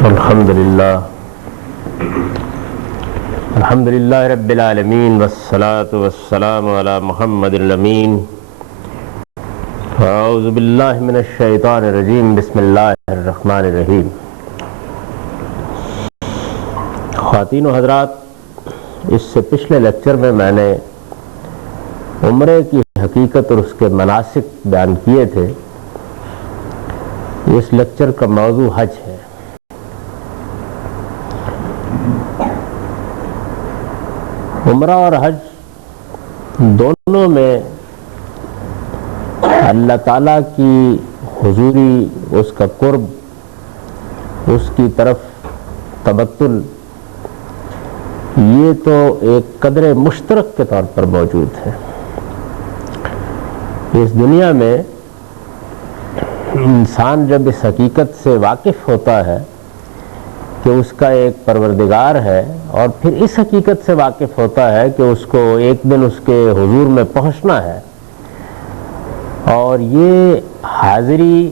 الحمدللہ رب العالمین والصلاة والسلام علی محمد الامین. اعوذ باللہ من الشیطان الرجیم. بسم اللہ الرحمن الرحیم. خواتین و حضرات، اس سے پچھلے لیکچر میں نے عمرے کی حقیقت اور اس کے مناسک بیان کیے تھے. اس لیکچر کا موضوع حج ہے. عمرہ اور حج دونوں میں اللہ تعالیٰ کی حضوری، اس کا قرب، اس کی طرف تبتل، یہ تو ایک قدر مشترک کے طور پر موجود ہے. اس دنیا میں انسان جب اس حقیقت سے واقف ہوتا ہے کہ اس کا ایک پروردگار ہے، اور پھر اس حقیقت سے واقف ہوتا ہے کہ اس کو ایک دن اس کے حضور میں پہنچنا ہے، اور یہ حاضری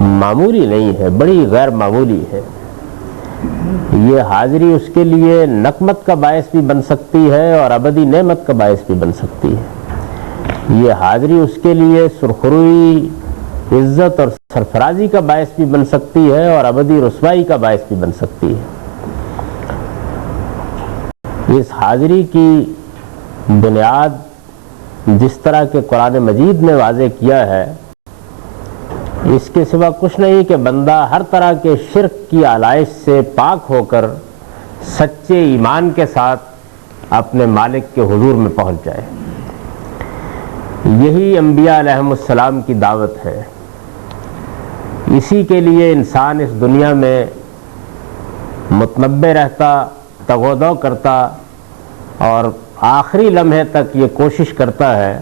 معمولی نہیں ہے، بڑی غیر معمولی ہے. یہ حاضری اس کے لیے نقمت کا باعث بھی بن سکتی ہے اور ابدی نعمت کا باعث بھی بن سکتی ہے. یہ حاضری اس کے لیے سرخروئی، عزت اور سرفرازی کا باعث بھی بن سکتی ہے اور ابدی رسوائی کا باعث بھی بن سکتی ہے. اس حاضری کی بنیاد جس طرح کے قرآن مجید نے واضح کیا ہے، اس کے سوا کچھ نہیں کہ بندہ ہر طرح کے شرک کی آلائش سے پاک ہو کر سچے ایمان کے ساتھ اپنے مالک کے حضور میں پہنچ جائے. یہی انبیاء علیہم السلام کی دعوت ہے. اسی کے لیے انسان اس دنیا میں متنبع رہتا، تغودو کرتا، اور آخری لمحے تک یہ کوشش کرتا ہے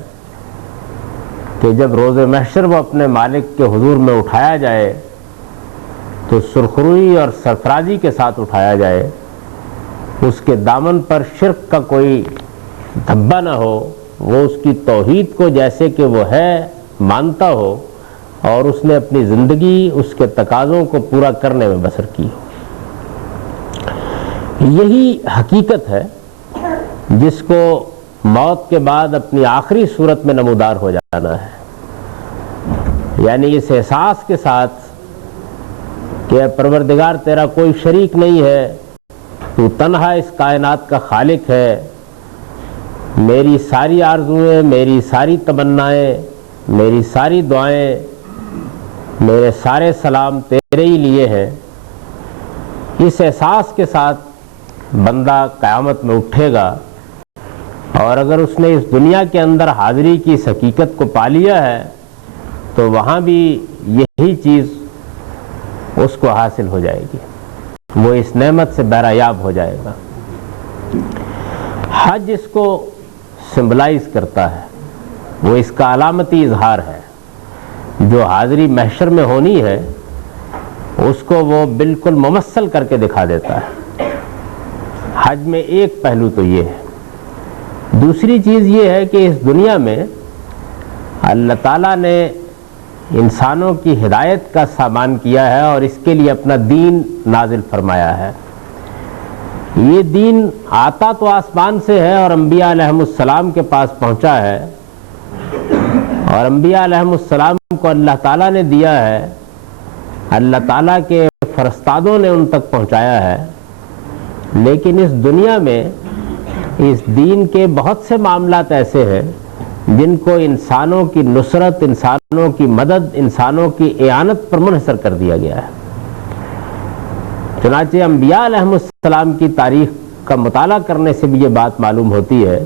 کہ جب روز محشر وہ اپنے مالک کے حضور میں اٹھایا جائے تو سرخروئی اور سرفرازی کے ساتھ اٹھایا جائے. اس کے دامن پر شرک کا کوئی دھبا نہ ہو، وہ اس کی توحید کو جیسے کہ وہ ہے مانتا ہو، اور اس نے اپنی زندگی اس کے تقاضوں کو پورا کرنے میں بسر کی. یہی حقیقت ہے جس کو موت کے بعد اپنی آخری صورت میں نمودار ہو جانا ہے. یعنی اس احساس کے ساتھ کہ پروردگار تیرا کوئی شریک نہیں ہے، تو تنہا اس کائنات کا خالق ہے، میری ساری آرزوئیں، میری ساری تمنائیں، میری ساری دعائیں، میرے سارے سلام تیرے ہی لیے ہیں. اس احساس کے ساتھ بندہ قیامت میں اٹھے گا، اور اگر اس نے اس دنیا کے اندر حاضری کی اس حقیقت کو پا لیا ہے تو وہاں بھی یہی چیز اس کو حاصل ہو جائے گی، وہ اس نعمت سے بہرایاب ہو جائے گا. حج اس کو سمبلائز کرتا ہے، وہ اس کا علامتی اظہار ہے. جو حاضری محشر میں ہونی ہے اس کو وہ بالکل ممثل کر کے دکھا دیتا ہے. حج میں ایک پہلو تو یہ ہے. دوسری چیز یہ ہے کہ اس دنیا میں اللہ تعالیٰ نے انسانوں کی ہدایت کا سامان کیا ہے اور اس کے لیے اپنا دین نازل فرمایا ہے. یہ دین آتا تو آسمان سے ہے اور انبیاء علیہم السلام کے پاس پہنچا ہے، اور انبیاء علیہم السلام کو اللہ تعالیٰ نے دیا ہے، اللہ تعالیٰ کے فرستادوں نے ان تک پہنچایا ہے. لیکن اس دنیا میں اس دین کے بہت سے معاملات ایسے ہیں جن کو انسانوں کی نصرت، انسانوں کی مدد، انسانوں کی اعانت پر منحصر کر دیا گیا ہے. چنانچہ انبیاء علیہم السلام کی تاریخ کا مطالعہ کرنے سے بھی یہ بات معلوم ہوتی ہے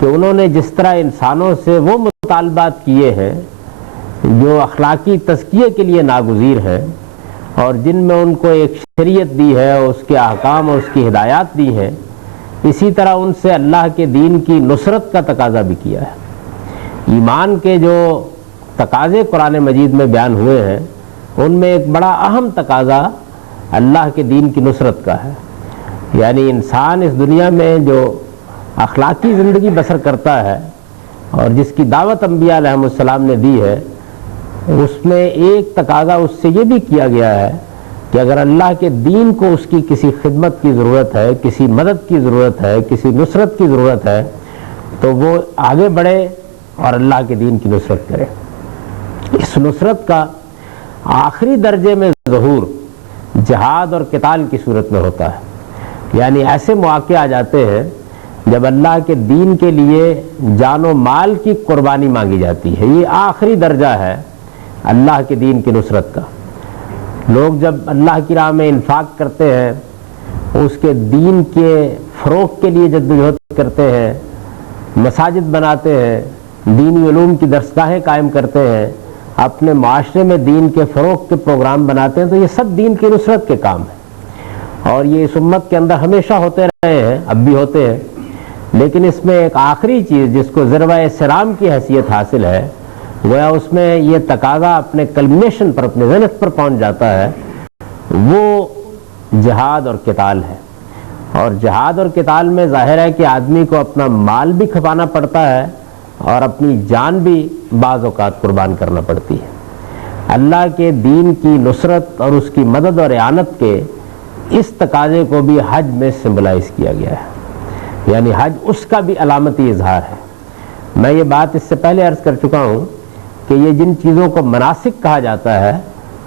کہ انہوں نے جس طرح انسانوں سے وہ مطالبات کیے ہیں جو اخلاقی تزکیے کے لیے ناگزیر ہیں، اور جن میں ان کو ایک شریعت دی ہے، اس کے احکام اور اس کی ہدایات دی ہیں، اسی طرح ان سے اللہ کے دین کی نصرت کا تقاضا بھی کیا ہے. ایمان کے جو تقاضے قرآن مجید میں بیان ہوئے ہیں ان میں ایک بڑا اہم تقاضا اللہ کے دین کی نصرت کا ہے. یعنی انسان اس دنیا میں جو اخلاقی زندگی بسر کرتا ہے اور جس کی دعوت انبیاء علیہ السلام نے دی ہے، اس میں ایک تقاضا اس سے یہ بھی کیا گیا ہے کہ اگر اللہ کے دین کو اس کی کسی خدمت کی ضرورت ہے، کسی مدد کی ضرورت ہے، کسی نصرت کی ضرورت ہے، تو وہ آگے بڑھے اور اللہ کے دین کی نصرت کرے۔ اس نصرت کا آخری درجے میں ظہور جہاد اور قتال کی صورت میں ہوتا ہے، یعنی ایسے مواقع آ جاتے ہیں جب اللہ کے دین کے لیے جان و مال کی قربانی مانگی جاتی ہے۔ یہ آخری درجہ ہے اللہ کے دین کی نصرت کا۔ لوگ جب اللہ کی راہ میں انفاق کرتے ہیں، اس کے دین کے فروغ کے لیے جدوجہد کرتے ہیں، مساجد بناتے ہیں، دینی علوم کی درسگاہیں قائم کرتے ہیں، اپنے معاشرے میں دین کے فروغ کے پروگرام بناتے ہیں، تو یہ سب دین کی نصرت کے کام ہیں، اور یہ اس امت کے اندر ہمیشہ ہوتے رہے ہیں، اب بھی ہوتے ہیں۔ لیکن اس میں ایک آخری چیز جس کو ذروہ سرام کی حیثیت حاصل ہے، گویا اس میں یہ تقاضا اپنے کلمنیشن پر، اپنے زنخ پر پہنچ جاتا ہے، وہ جہاد اور قتال ہے۔ اور جہاد اور قتال میں ظاہر ہے کہ آدمی کو اپنا مال بھی کھپانا پڑتا ہے اور اپنی جان بھی بعض اوقات قربان کرنا پڑتی ہے۔ اللہ کے دین کی نصرت اور اس کی مدد اور اعانت کے اس تقاضے کو بھی حج میں سمبلائز کیا گیا ہے، یعنی حج اس کا بھی علامتی اظہار ہے۔ میں یہ بات اس سے پہلے عرض کر چکا ہوں کہ یہ جن چیزوں کو مناسک کہا جاتا ہے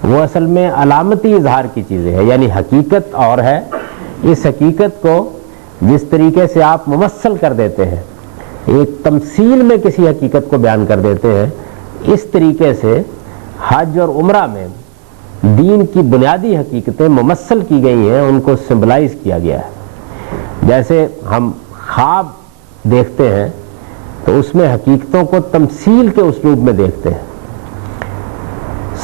وہ اصل میں علامتی اظہار کی چیزیں ہیں، یعنی حقیقت اور ہے۔ اس حقیقت کو جس طریقے سے آپ ممثل کر دیتے ہیں، ایک تمثیل میں کسی حقیقت کو بیان کر دیتے ہیں، اس طریقے سے حج اور عمرہ میں دین کی بنیادی حقیقتیں ممثل کی گئی ہیں، ان کو سمبلائز کیا گیا ہے۔ جیسے ہم خواب دیکھتے ہیں تو اس میں حقیقتوں کو تمثیل کے اسلوب میں دیکھتے ہیں۔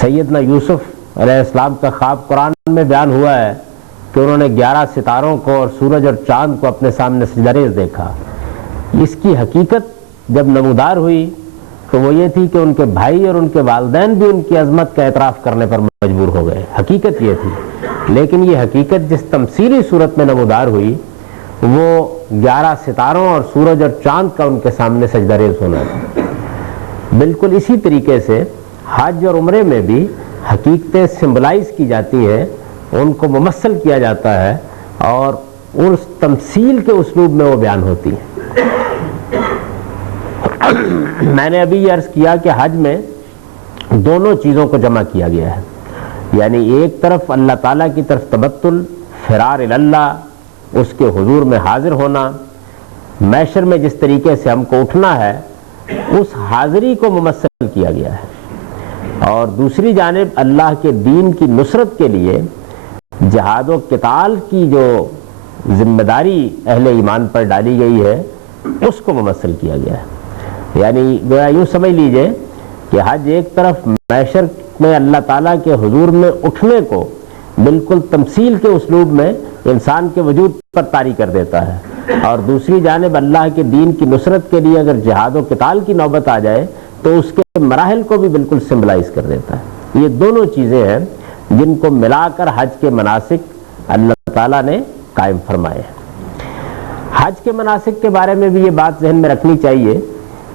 سیدنا یوسف علیہ السلام کا خواب قرآن میں بیان ہوا ہے کہ انہوں نے 11 ستاروں کو اور سورج اور چاند کو اپنے سامنے سجدہ دیکھا۔ اس کی حقیقت جب نمودار ہوئی تو وہ یہ تھی کہ ان کے بھائی اور ان کے والدین بھی ان کی عظمت کا اعتراف کرنے پر مجبور ہو گئے، حقیقت یہ تھی۔ لیکن یہ حقیقت جس تمثیلی صورت میں نمودار ہوئی وہ 11 ستاروں اور سورج اور چاند کا ان کے سامنے سجدہ ریز ہونا تھا۔ بالکل اسی طریقے سے حج اور عمرے میں بھی حقیقتیں سمبلائز کی جاتی ہیں، ان کو ممثل کیا جاتا ہے اور اس تمثیل کے اسلوب میں وہ بیان ہوتی ہیں۔ میں نے ابھی یہ عرض کیا کہ حج میں دونوں چیزوں کو جمع کیا گیا ہے، یعنی ایک طرف اللہ تعالیٰ کی طرف تبتل، فرار اللہ، اس کے حضور میں حاضر ہونا، محشر میں جس طریقے سے ہم کو اٹھنا ہے اس حاضری کو ممثل کیا گیا ہے، اور دوسری جانب اللہ کے دین کی نصرت کے لیے جہاد و قتال کی جو ذمہ داری اہل ایمان پر ڈالی گئی ہے اس کو ممثل کیا گیا ہے۔ یعنی گویا یوں سمجھ لیجئے کہ حج ایک طرف محشر میں اللہ تعالیٰ کے حضور میں اٹھنے کو بالکل تمثیل کے اسلوب میں انسان کے وجود پر طاری کر دیتا ہے، اور دوسری جانب اللہ کے دین کی نصرت کے لیے اگر جہاد و قتال کی نوبت آ جائے تو اس کے مراحل کو بھی بالکل سمبلائز کر دیتا ہے۔ یہ دونوں چیزیں ہیں جن کو ملا کر حج کے مناسک اللہ تعالیٰ نے قائم فرمائے ہیں۔ حج کے مناسک کے بارے میں بھی یہ بات ذہن میں رکھنی چاہیے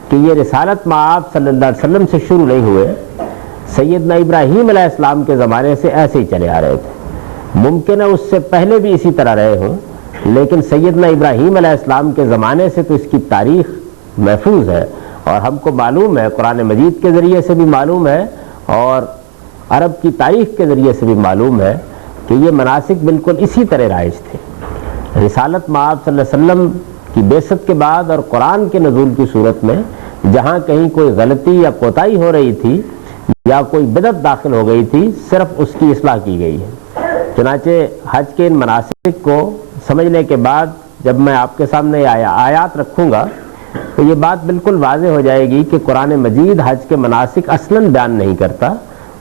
کہ یہ رسالت مآب صلی اللہ علیہ وسلم سے شروع نہیں ہوئے، سیدنا ابراہیم علیہ السلام کے زمانے سے ایسے ہی چلے آ رہے تھے۔ ممکن ہے اس سے پہلے بھی اسی طرح رہے ہوں، لیکن سیدنا ابراہیم علیہ السلام کے زمانے سے تو اس کی تاریخ محفوظ ہے، اور ہم کو معلوم ہے، قرآن مجید کے ذریعے سے بھی معلوم ہے اور عرب کی تاریخ کے ذریعے سے بھی معلوم ہے کہ یہ مناسک بالکل اسی طرح رائج تھے۔ رسالت مآب صلی اللہ علیہ وسلم کی بعثت کے بعد اور قرآن کے نزول کی صورت میں جہاں کہیں کوئی غلطی یا کوتاہی ہو رہی تھی یا کوئی بدعت داخل ہو گئی تھی، صرف اس کی اصلاح کی گئی ہے۔ چنانچہ حج کے ان مناسک کو سمجھنے کے بعد جب میں آپ کے سامنے آیات رکھوں گا تو یہ بات بالکل واضح ہو جائے گی کہ قرآن مجید حج کے مناسک اصلاً بیان نہیں کرتا،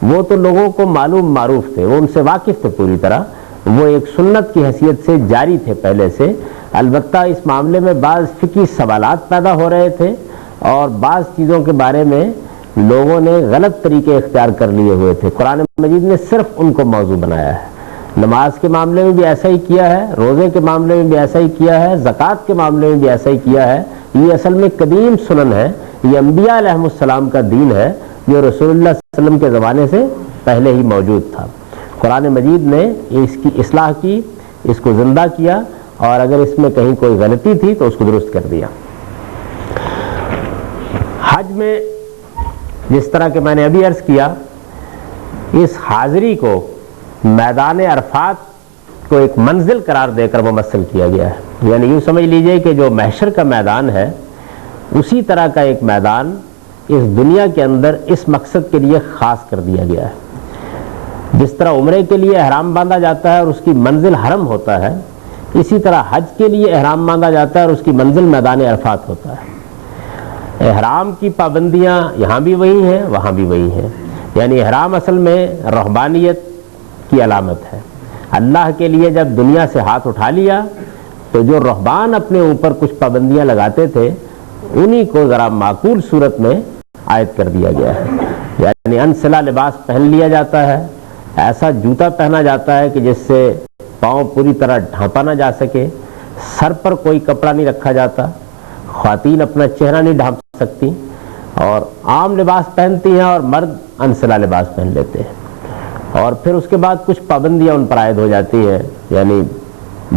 وہ تو لوگوں کو معروف تھے، وہ ان سے واقف تھے پوری طرح، وہ ایک سنت کی حیثیت سے جاری تھے پہلے سے۔ البتہ اس معاملے میں بعض فقہی سوالات پیدا ہو رہے تھے اور بعض چیزوں کے بارے میں لوگوں نے غلط طریقے اختیار کر لیے ہوئے تھے۔ قرآن مجید نے صرف ان کو موضوع بنایا ہے۔ نماز کے معاملے میں بھی ایسا ہی کیا ہے، روزے کے معاملے میں بھی ایسا ہی کیا ہے، زکوٰۃ کے معاملے میں بھی ایسا ہی کیا ہے۔ یہ اصل میں قدیم سنن ہے، یہ انبیاء علیہ السلام کا دین ہے جو رسول اللہ صلی اللہ علیہ وسلم کے زمانے سے پہلے ہی موجود تھا۔ قرآن مجید نے اس کی اصلاح کی، اس کو زندہ کیا، اور اگر اس میں کہیں کوئی غلطی تھی تو اس کو درست کر دیا۔ حج میں جس طرح کہ میں نے ابھی عرض کیا، اس حاضری کو میدان عرفات کو ایک منزل قرار دے کر ممثل کیا گیا ہے، یعنی یوں سمجھ لیجئے کہ جو محشر کا میدان ہے اسی طرح کا ایک میدان اس دنیا کے اندر اس مقصد کے لیے خاص کر دیا گیا ہے۔ جس طرح عمرے کے لیے احرام باندھا جاتا ہے اور اس کی منزل حرم ہوتا ہے، اسی طرح حج کے لیے احرام باندھا جاتا ہے اور اس کی منزل میدان عرفات ہوتا ہے۔ احرام کی پابندیاں یہاں بھی وہی ہیں، وہاں بھی وہی ہیں، یعنی احرام اصل میں رہبانیت کی علامت ہے۔ اللہ کے لیے جب دنیا سے ہاتھ اٹھا لیا تو جو رہبان اپنے اوپر کچھ پابندیاں لگاتے تھے انہی کو ذرا معقول صورت میں عائد کر دیا گیا ہے، یعنی انسلا لباس پہن لیا جاتا ہے، ایسا جوتا پہنا جاتا ہے کہ جس سے پاؤں پوری طرح ڈھانپا نہ جا سکے، سر پر کوئی کپڑا نہیں رکھا جاتا، خواتین اپنا چہرہ نہیں ڈھانپ سکتی، اور عام لباس پہنتی ہیں اور مرد انسلا لباس پہن لیتے ہیں۔ اور پھر اس کے بعد کچھ پابندیاں ان پر عائد ہو جاتی ہیں، یعنی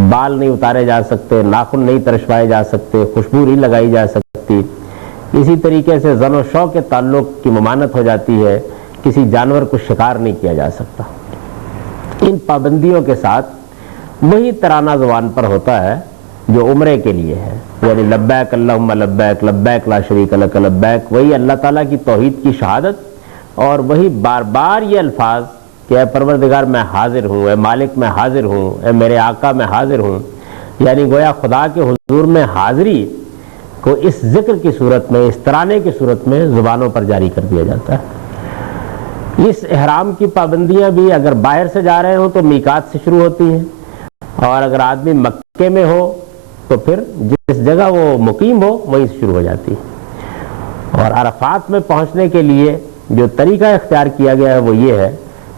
بال نہیں اتارے جا سکتے، ناخن نہیں ترشوائے جا سکتے، خوشبو نہیں لگائی جا سکتی، اسی طریقے سے زن و شو کے تعلق کی ممانعت ہو جاتی ہے، کسی جانور کو شکار نہیں کیا جا سکتا۔ ان پابندیوں کے ساتھ وہی ترانہ زبان پر ہوتا ہے جو عمرے کے لیے ہے، یعنی لبیک اللہم لبیک لبیک لا شریک لک لبیک، وہی اللہ تعالیٰ کی توحید کی شہادت، اور وہی بار بار یہ الفاظ کہ اے پروردگار میں حاضر ہوں، اے مالک میں حاضر ہوں، اے میرے آقا میں حاضر ہوں، یعنی گویا خدا کے حضور میں حاضری کو اس ذکر کی صورت میں، اس ترانے کی صورت میں زبانوں پر جاری کر دیا جاتا ہے۔ اس احرام کی پابندیاں بھی اگر باہر سے جا رہے ہوں تو میقات سے شروع ہوتی ہیں، اور اگر آدمی مکے میں ہو تو پھر جس جگہ وہ مقیم ہو وہیں سے شروع ہو جاتی ہے۔ اور عرفات میں پہنچنے کے لیے جو طریقہ اختیار کیا گیا ہے وہ یہ ہے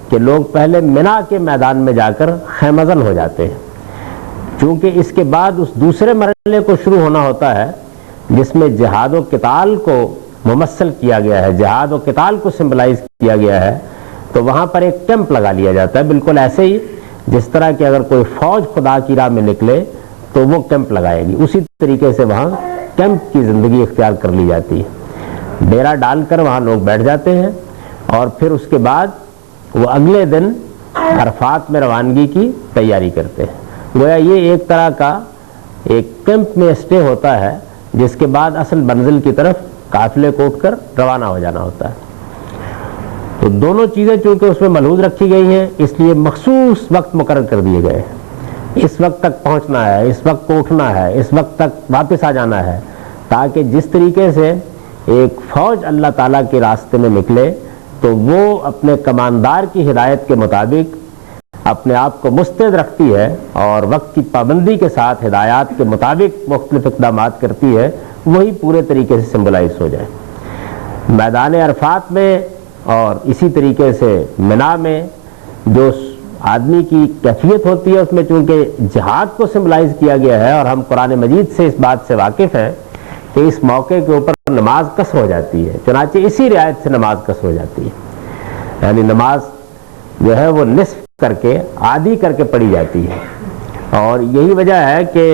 کہ لوگ پہلے منا کے میدان میں جا کر خیمہ زن ہو جاتے ہیں، چونکہ اس کے بعد اس دوسرے مرحلے کو شروع ہونا ہوتا ہے جس میں جہاد و قتال کو ممثل کیا گیا ہے، جہاد و قتال کو سمبلائز کیا گیا ہے، تو وہاں پر ایک کیمپ لگا لیا جاتا ہے، بالکل ایسے ہی جس طرح کہ اگر کوئی فوج خدا کی راہ میں نکلے تو وہ کیمپ لگائے گی، اسی طریقے سے وہاں کیمپ کی زندگی اختیار کر لی جاتی ہے۔ ڈیرا ڈال کر وہاں لوگ بیٹھ جاتے ہیں، اور پھر اس کے بعد وہ اگلے دن عرفات میں روانگی کی تیاری کرتے ہیں۔ گویا یہ ایک طرح کا ایک کیمپ میں اسٹے ہوتا ہے، جس کے بعد اصل منزل کی طرف قافلے کو اٹھ کر روانہ ہو جانا ہوتا ہے۔ تو دونوں چیزیں چونکہ اس میں ملحوظ رکھی گئی ہیں، اس لیے مخصوص وقت مقرر کر دیے گئے ہیں، اس وقت تک پہنچنا ہے، اس وقت کو اٹھنا ہے، اس وقت تک واپس آ جانا ہے، تاکہ جس طریقے سے ایک فوج اللہ تعالیٰ کے راستے میں نکلے تو وہ اپنے کماندار کی ہدایت کے مطابق اپنے آپ کو مستعد رکھتی ہے، اور وقت کی پابندی کے ساتھ ہدایات کے مطابق مختلف اقدامات کرتی ہے، وہی پورے طریقے سے سمبلائز ہو جائے۔ میدان عرفات میں اور اسی طریقے سے منا میں جو آدمی کی کیفیت ہوتی ہے، اس میں چونکہ جہاد کو سمبلائز کیا گیا ہے، اور ہم قرآن مجید سے اس بات سے واقف ہیں کہ اس موقع کے اوپر نماز قصر ہو جاتی ہے، چنانچہ اسی رعایت سے نماز قصر ہو جاتی ہے، یعنی نماز جو ہے وہ نصف کر کے آدھی کر کے پڑھی جاتی ہے۔ اور یہی وجہ ہے کہ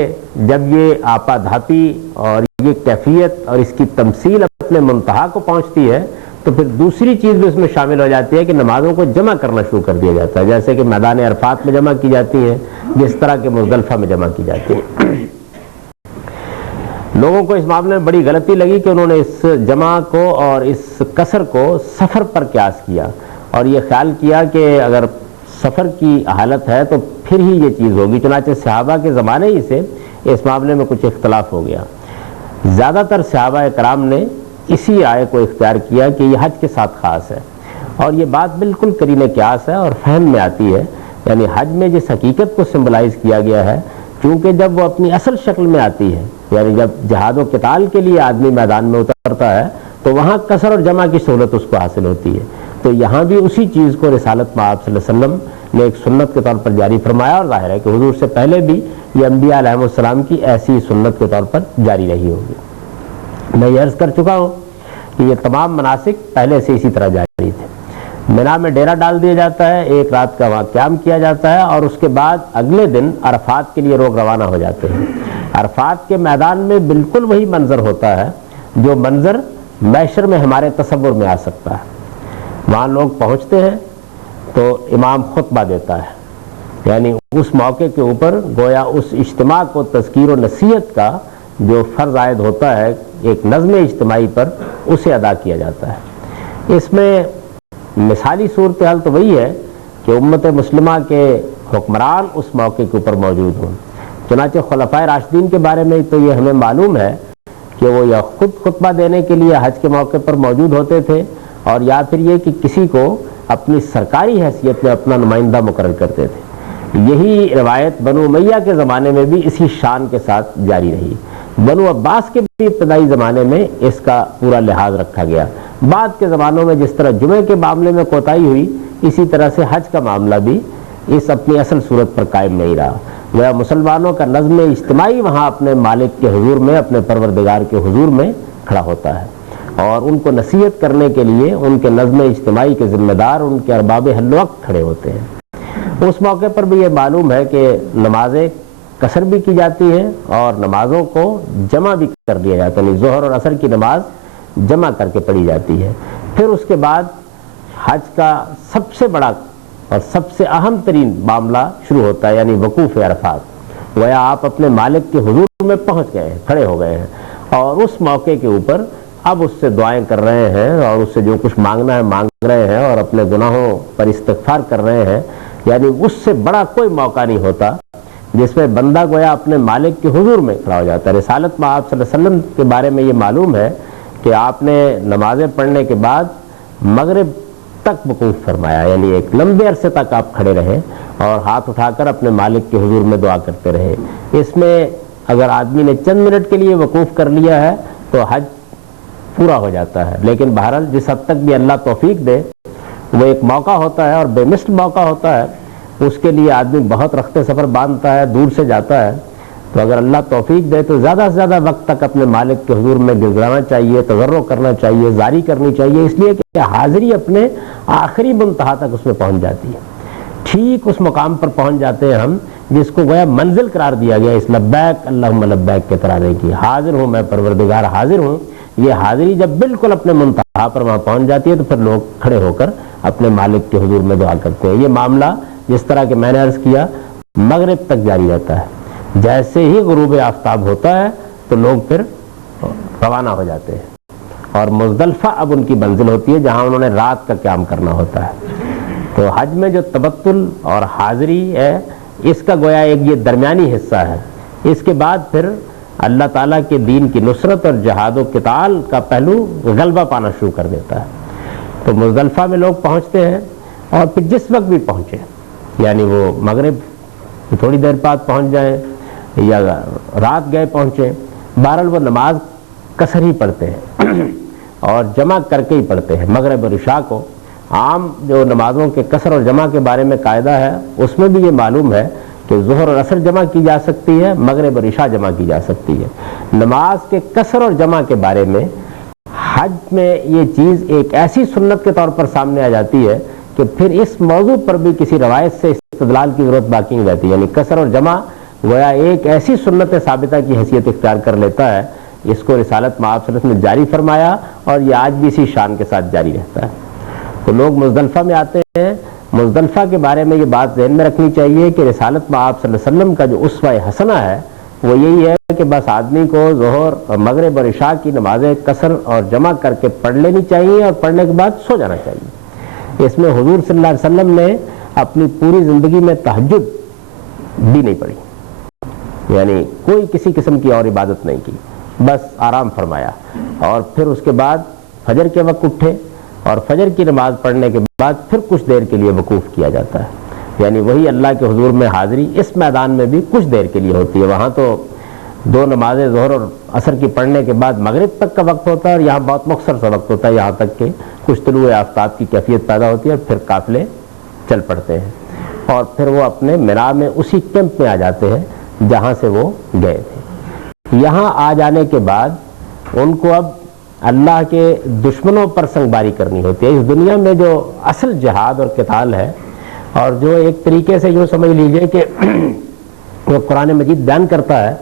جب یہ آپا دھاپی اور یہ کیفیت اور اس کی تمثیل اپنے منتہا کو پہنچتی ہے تو پھر دوسری چیز بھی اس میں شامل ہو جاتی ہے کہ نمازوں کو جمع کرنا شروع کر دیا جاتا ہے، جیسے کہ میدان عرفات میں جمع کی جاتی ہے، جس طرح کے مزدلفہ میں جمع کی جاتی ہے۔ لوگوں کو اس معاملے میں بڑی غلطی لگی کہ انہوں نے اس جمع کو اور اس قصر کو سفر پر قیاس کیا، اور یہ خیال کیا کہ اگر سفر کی حالت ہے تو پھر ہی یہ چیز ہوگی، چنانچہ صحابہ کے زمانے ہی سے اس معاملے میں کچھ اختلاف ہو گیا۔ زیادہ تر صحابہ کرام نے اسی رائے کو اختیار کیا کہ یہ حج کے ساتھ خاص ہے، اور یہ بات بالکل قرین قیاس ہے اور فہم میں آتی ہے، یعنی حج میں جس حقیقت کو سمبلائز کیا گیا ہے، چونکہ جب وہ اپنی اصل شکل میں آتی ہے، یعنی جب جہاد و قتال کے لیے آدمی میدان میں اترتا ہے تو وہاں قصر اور جمع کی سہولت اس کو حاصل ہوتی ہے، تو یہاں بھی اسی چیز کو رسالت میں آپ صلی اللہ علیہ وسلم نے ایک سنت کے طور پر جاری فرمایا، اور ظاہر ہے کہ حضور سے پہلے بھی یہ انبیاء علیہ السلام کی ایسی سنت کے طور پر جاری رہی ہوگی۔ میں یہ عرض کر چکا ہوں کہ یہ تمام مناسک پہلے سے اسی طرح جاری تھے۔ منا میں ڈیرا ڈال دیا جاتا ہے، ایک رات کا وہاں قیام کیا جاتا ہے، اور اس کے بعد اگلے دن عرفات کے لیے لوگ روانہ ہو جاتے ہیں۔ عرفات کے میدان میں بالکل وہی منظر ہوتا ہے جو منظر محشر میں ہمارے تصور میں آ سکتا ہے۔ وہاں لوگ پہنچتے ہیں تو امام خطبہ دیتا ہے، یعنی اس موقع کے اوپر گویا اس اجتماع کو تذکیر و نصیحت کا جو فرض عائد ہوتا ہے ایک نظم اجتماعی پر، اسے ادا کیا جاتا ہے۔ اس میں مثالی صورتحال تو وہی ہے کہ امت مسلمہ کے حکمران اس موقع کے اوپر موجود ہوں۔ چنانچہ خلفائے راشدین کے بارے میں تو یہ ہمیں معلوم ہے کہ وہ یا خود خطبہ دینے کے لیے حج کے موقع پر موجود ہوتے تھے، اور یا پھر یہ کہ کسی کو اپنی سرکاری حیثیت میں اپنا نمائندہ مقرر کرتے تھے۔ یہی روایت بنو امیہ کے زمانے میں بھی اسی شان کے ساتھ جاری رہی۔ بنو عباس کے بھی ابتدائی زمانے میں اس کا پورا لحاظ رکھا گیا۔ بعد کے زمانوں میں جس طرح جمعے کے معاملے میں کوتاہی ہوئی، اسی طرح سے حج کا معاملہ بھی اس اپنی اصل صورت پر قائم نہیں رہا۔ وہ مسلمانوں کا نظم اجتماعی وہاں اپنے مالک کے حضور میں، اپنے پروردگار کے حضور میں کھڑا ہوتا ہے، اور ان کو نصیحت کرنے کے لیے ان کے نظم اجتماعی کے ذمہ دار ان کے ارباب حل وقت کھڑے ہوتے ہیں۔ اس موقع پر بھی یہ معلوم ہے کہ نمازیں قصر بھی کی جاتی ہیں اور نمازوں کو جمع بھی کر دیا جاتا ہے، یعنی ظہر اور عصر کی نماز جمع کر کے پڑھی جاتی ہے۔ پھر اس کے بعد حج کا سب سے بڑا اور سب سے اہم ترین معاملہ شروع ہوتا ہے، یعنی وقوف عرفات۔ گویا آپ اپنے مالک کے حضور میں پہنچ گئے ہیں، کھڑے ہو گئے ہیں، اور اس موقع کے اوپر اب اس سے دعائیں کر رہے ہیں، اور اس سے جو کچھ مانگنا ہے مانگ رہے ہیں، اور اپنے گناہوں پر استغفار کر رہے ہیں۔ یعنی اس سے بڑا کوئی موقع نہیں ہوتا جس میں بندہ گویا اپنے مالک کے حضور میں کھڑا ہو جاتا ہے۔ رسالت میں آپ صلی اللہ علیہ وسلم کے بارے میں یہ معلوم ہے کہ آپ نے نمازیں پڑھنے کے بعد مغرب تک وقوف فرمایا، یعنی ایک لمبے عرصے تک آپ کھڑے رہے اور ہاتھ اٹھا کر اپنے مالک کے حضور میں دعا کرتے رہے۔ اس میں اگر آدمی نے چند منٹ کے لیے وقوف کر لیا ہے تو حج پورا ہو جاتا ہے، لیکن بہرحال جس حد تک بھی اللہ توفیق دے، وہ ایک موقع ہوتا ہے اور بے مثل موقع ہوتا ہے۔ اس کے لیے آدمی بہت رخت سفر باندھتا ہے، دور سے جاتا ہے، تو اگر اللہ توفیق دے تو زیادہ سے زیادہ وقت تک اپنے مالک کے حضور میں گزرانا چاہیے، تضرع کرنا چاہیے، زاری کرنی چاہیے، اس لیے کہ حاضری اپنے آخری منتہا تک اس میں پہنچ جاتی ہے۔ ٹھیک اس مقام پر پہنچ جاتے ہیں ہم جس کو گویا منزل قرار دیا گیا اس لبیک اللہم لبیک کے ترانے کی، حاضر ہوں میں پروردگار حاضر ہوں۔ یہ حاضری جب بالکل اپنے منتہا پر وہاں پہنچ جاتی ہے تو پھر لوگ کھڑے ہو کر اپنے مالک کے حضور میں دعا کرتے ہیں۔ یہ معاملہ جس طرح کہ میں نے عرض کیا مغرب تک جاری رہتا ہے۔ جیسے ہی غروب آفتاب ہوتا ہے تو لوگ پھر روانہ ہو جاتے ہیں، اور مزدلفہ اب ان کی منزل ہوتی ہے جہاں انہوں نے رات کا قیام کرنا ہوتا ہے۔ تو حج میں جو تبتل اور حاضری ہے، اس کا گویا ایک یہ درمیانی حصہ ہے۔ اس کے بعد پھر اللہ تعالیٰ کے دین کی نصرت اور جہاد و قتال کا پہلو غلبہ پانا شروع کر دیتا ہے۔ تو مزدلفہ میں لوگ پہنچتے ہیں، اور پھر جس وقت بھی پہنچے، یعنی وہ مغرب تھوڑی دیر بعد پہنچ جائیں یا رات گئے پہنچے، بہرحال وہ نماز قصر ہی پڑھتے ہیں اور جمع کر کے ہی پڑھتے ہیں۔ مغرب اور عشاء کو عام جو نمازوں کے قصر اور جمع کے بارے میں قاعدہ ہے، اس میں بھی یہ معلوم ہے کہ ظہر اور عصر جمع کی جا سکتی ہے، مغرب اور عشاء جمع کی جا سکتی ہے۔ نماز کے قصر اور جمع کے بارے میں حج میں یہ چیز ایک ایسی سنت کے طور پر سامنے آ جاتی ہے کہ پھر اس موضوع پر بھی کسی روایت سے استدلال کی ضرورت باقی نہیں رہتی، یعنی قصر اور جمع گویا ایک ایسی سنت ثابتہ کی حیثیت اختیار کر لیتا ہے۔ اس کو رسالت میں آپ صلی اللہ علیہ وسلم نے جاری فرمایا، اور یہ آج بھی اسی شان کے ساتھ جاری رہتا ہے۔ تو لوگ مزدلفہ میں آتے ہیں۔ مزدلفہ کے بارے میں یہ بات ذہن میں رکھنی چاہیے کہ رسالت میں آپ صلی اللہ علیہ وسلم کا جو اسوہ حسنہ ہے وہ یہی ہے کہ بس آدمی کو ظہر اور مغرب اور عشاء کی نمازیں قصر اور جمع کر کے پڑھ لینی چاہیے، اور پڑھنے کے بعد سو جانا چاہیے۔ اس میں حضور صلی اللہ علیہ وسلم نے اپنی پوری زندگی میں تہجد بھی نہیں پڑھی، یعنی کوئی کسی قسم کی اور عبادت نہیں کی، بس آرام فرمایا، اور پھر اس کے بعد فجر کے وقت اٹھے، اور فجر کی نماز پڑھنے کے بعد پھر کچھ دیر کے لیے وقوف کیا جاتا ہے، یعنی وہی اللہ کے حضور میں حاضری اس میدان میں بھی کچھ دیر کے لیے ہوتی ہے۔ وہاں تو دو نمازیں ظہر اور عصر کی پڑھنے کے بعد مغرب تک کا وقت ہوتا ہے، اور یہاں بہت مختصر سا وقت ہوتا ہے، یہاں تک کہ کچھ طلوع آفتاب کی کیفیت پیدا ہوتی ہے، اور پھر قافلے چل پڑتے ہیں، اور پھر وہ اپنے منا میں اسی کیمپ میں آ جاتے ہیں جہاں سے وہ گئے تھے۔ یہاں آ جانے کے بعد ان کو اب اللہ کے دشمنوں پر سنگباری کرنی ہوتی ہے. اس دنیا میں جو اصل جہاد اور قتال ہے، اور جو ایک طریقے سے یوں سمجھ لیجئے کہ وہ قرآن مجید بیان کرتا ہے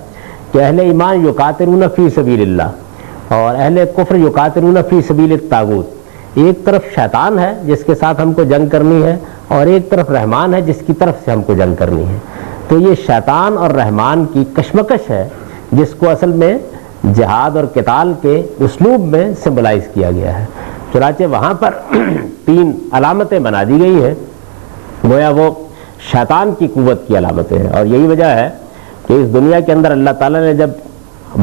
کہ اہل ایمان یقاتلون فی سبیل اللہ اور اہل کفر یقاتلون فی سبیل الطاغوت. ایک طرف شیطان ہے جس کے ساتھ ہم کو جنگ کرنی ہے، اور ایک طرف رحمان ہے جس کی طرف سے ہم کو جنگ کرنی ہے. تو یہ شیطان اور رحمان کی کشمکش ہے جس کو اصل میں جہاد اور قتال کے اسلوب میں سمبلائز کیا گیا ہے. چنانچہ وہاں پر 3 علامتیں بنا دی گئی ہیں، گویا وہ شیطان کی قوت کی علامتیں ہیں. اور یہی وجہ ہے کہ اس دنیا کے اندر اللہ تعالیٰ نے جب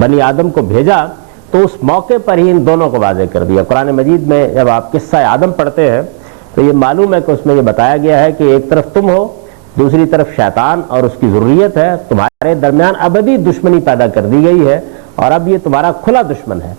بنی آدم کو بھیجا تو اس موقع پر ہی ان دونوں کو واضح کر دیا. قرآن مجید میں جب آپ قصہ آدم پڑھتے ہیں تو یہ معلوم ہے کہ اس میں یہ بتایا گیا ہے کہ ایک طرف تم ہو، دوسری طرف شیطان اور اس کی ذریت ہے، تمہارے درمیان ابدی دشمنی پیدا کر دی گئی ہے، اور اب یہ تمہارا کھلا دشمن ہے.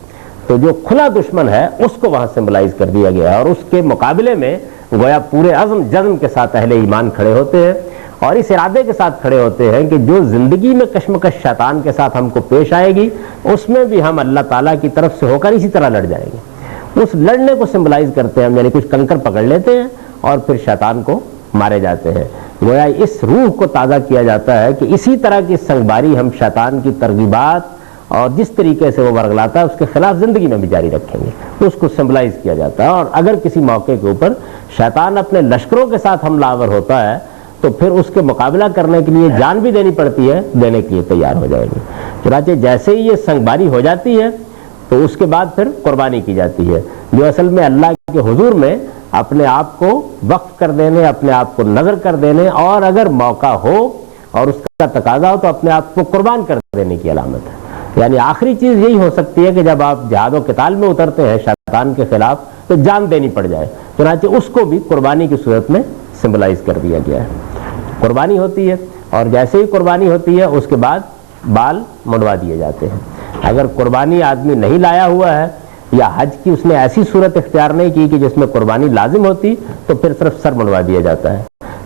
تو جو کھلا دشمن ہے اس کو وہاں سمبلائز کر دیا گیا ہے، اور اس کے مقابلے میں گویا پورے عزم جزم کے ساتھ اہل ایمان کھڑے ہوتے ہیں، اور اس ارادے کے ساتھ کھڑے ہوتے ہیں کہ جو زندگی میں کشمکش شیطان کے ساتھ ہم کو پیش آئے گی اس میں بھی ہم اللہ تعالیٰ کی طرف سے ہو کر اسی طرح لڑ جائیں گے. اس لڑنے کو سمبلائز کرتے ہیں ہم، یعنی کچھ کنکر پکڑ لیتے ہیں اور پھر شیطان کو مارے جاتے ہیں. گویا اس روح کو تازہ کیا جاتا ہے کہ اسی طرح کی سنگباری ہم شیطان کی ترغیبات اور جس طریقے سے وہ ورگلاتا ہے اس کے خلاف زندگی میں بھی جاری رکھیں گے. تو اس کو سمبلائز کیا جاتا ہے. اور اگر کسی موقع کے اوپر شیطان اپنے لشکروں کے ساتھ حملہ آور ہوتا ہے تو پھر اس کے مقابلہ کرنے کے لیے جان بھی دینی پڑتی ہے، دینے کے لیے تیار ہو جائے گی. چنانچہ جیسے ہی یہ سنگباری ہو جاتی ہے تو اس کے بعد پھر قربانی کی جاتی ہے، جو اصل میں اللہ کے حضور میں اپنے آپ کو وقف کر دینے، اپنے آپ کو نظر کر دینے، اور اگر موقع ہو اور اس کا تقاضا ہو تو اپنے آپ کو قربان کر دینے کی علامت ہے. یعنی آخری چیز یہی ہو سکتی ہے کہ جب آپ جہاد و قتال میں اترتے ہیں شیطان کے خلاف تو جان دینی پڑ جائے. چنانچہ اس کو بھی قربانی کی صورت میں سمبلائز کر دیا گیا ہے. قربانی ہوتی ہے، اور جیسے ہی قربانی ہوتی ہے اس کے بعد بال منڈوا دیے جاتے ہیں. اگر قربانی آدمی نہیں لایا ہوا ہے یا حج کی اس نے ایسی صورت اختیار نہیں کی کہ جس میں قربانی لازم ہوتی تو پھر صرف سر منڈوا دیا جاتا ہے.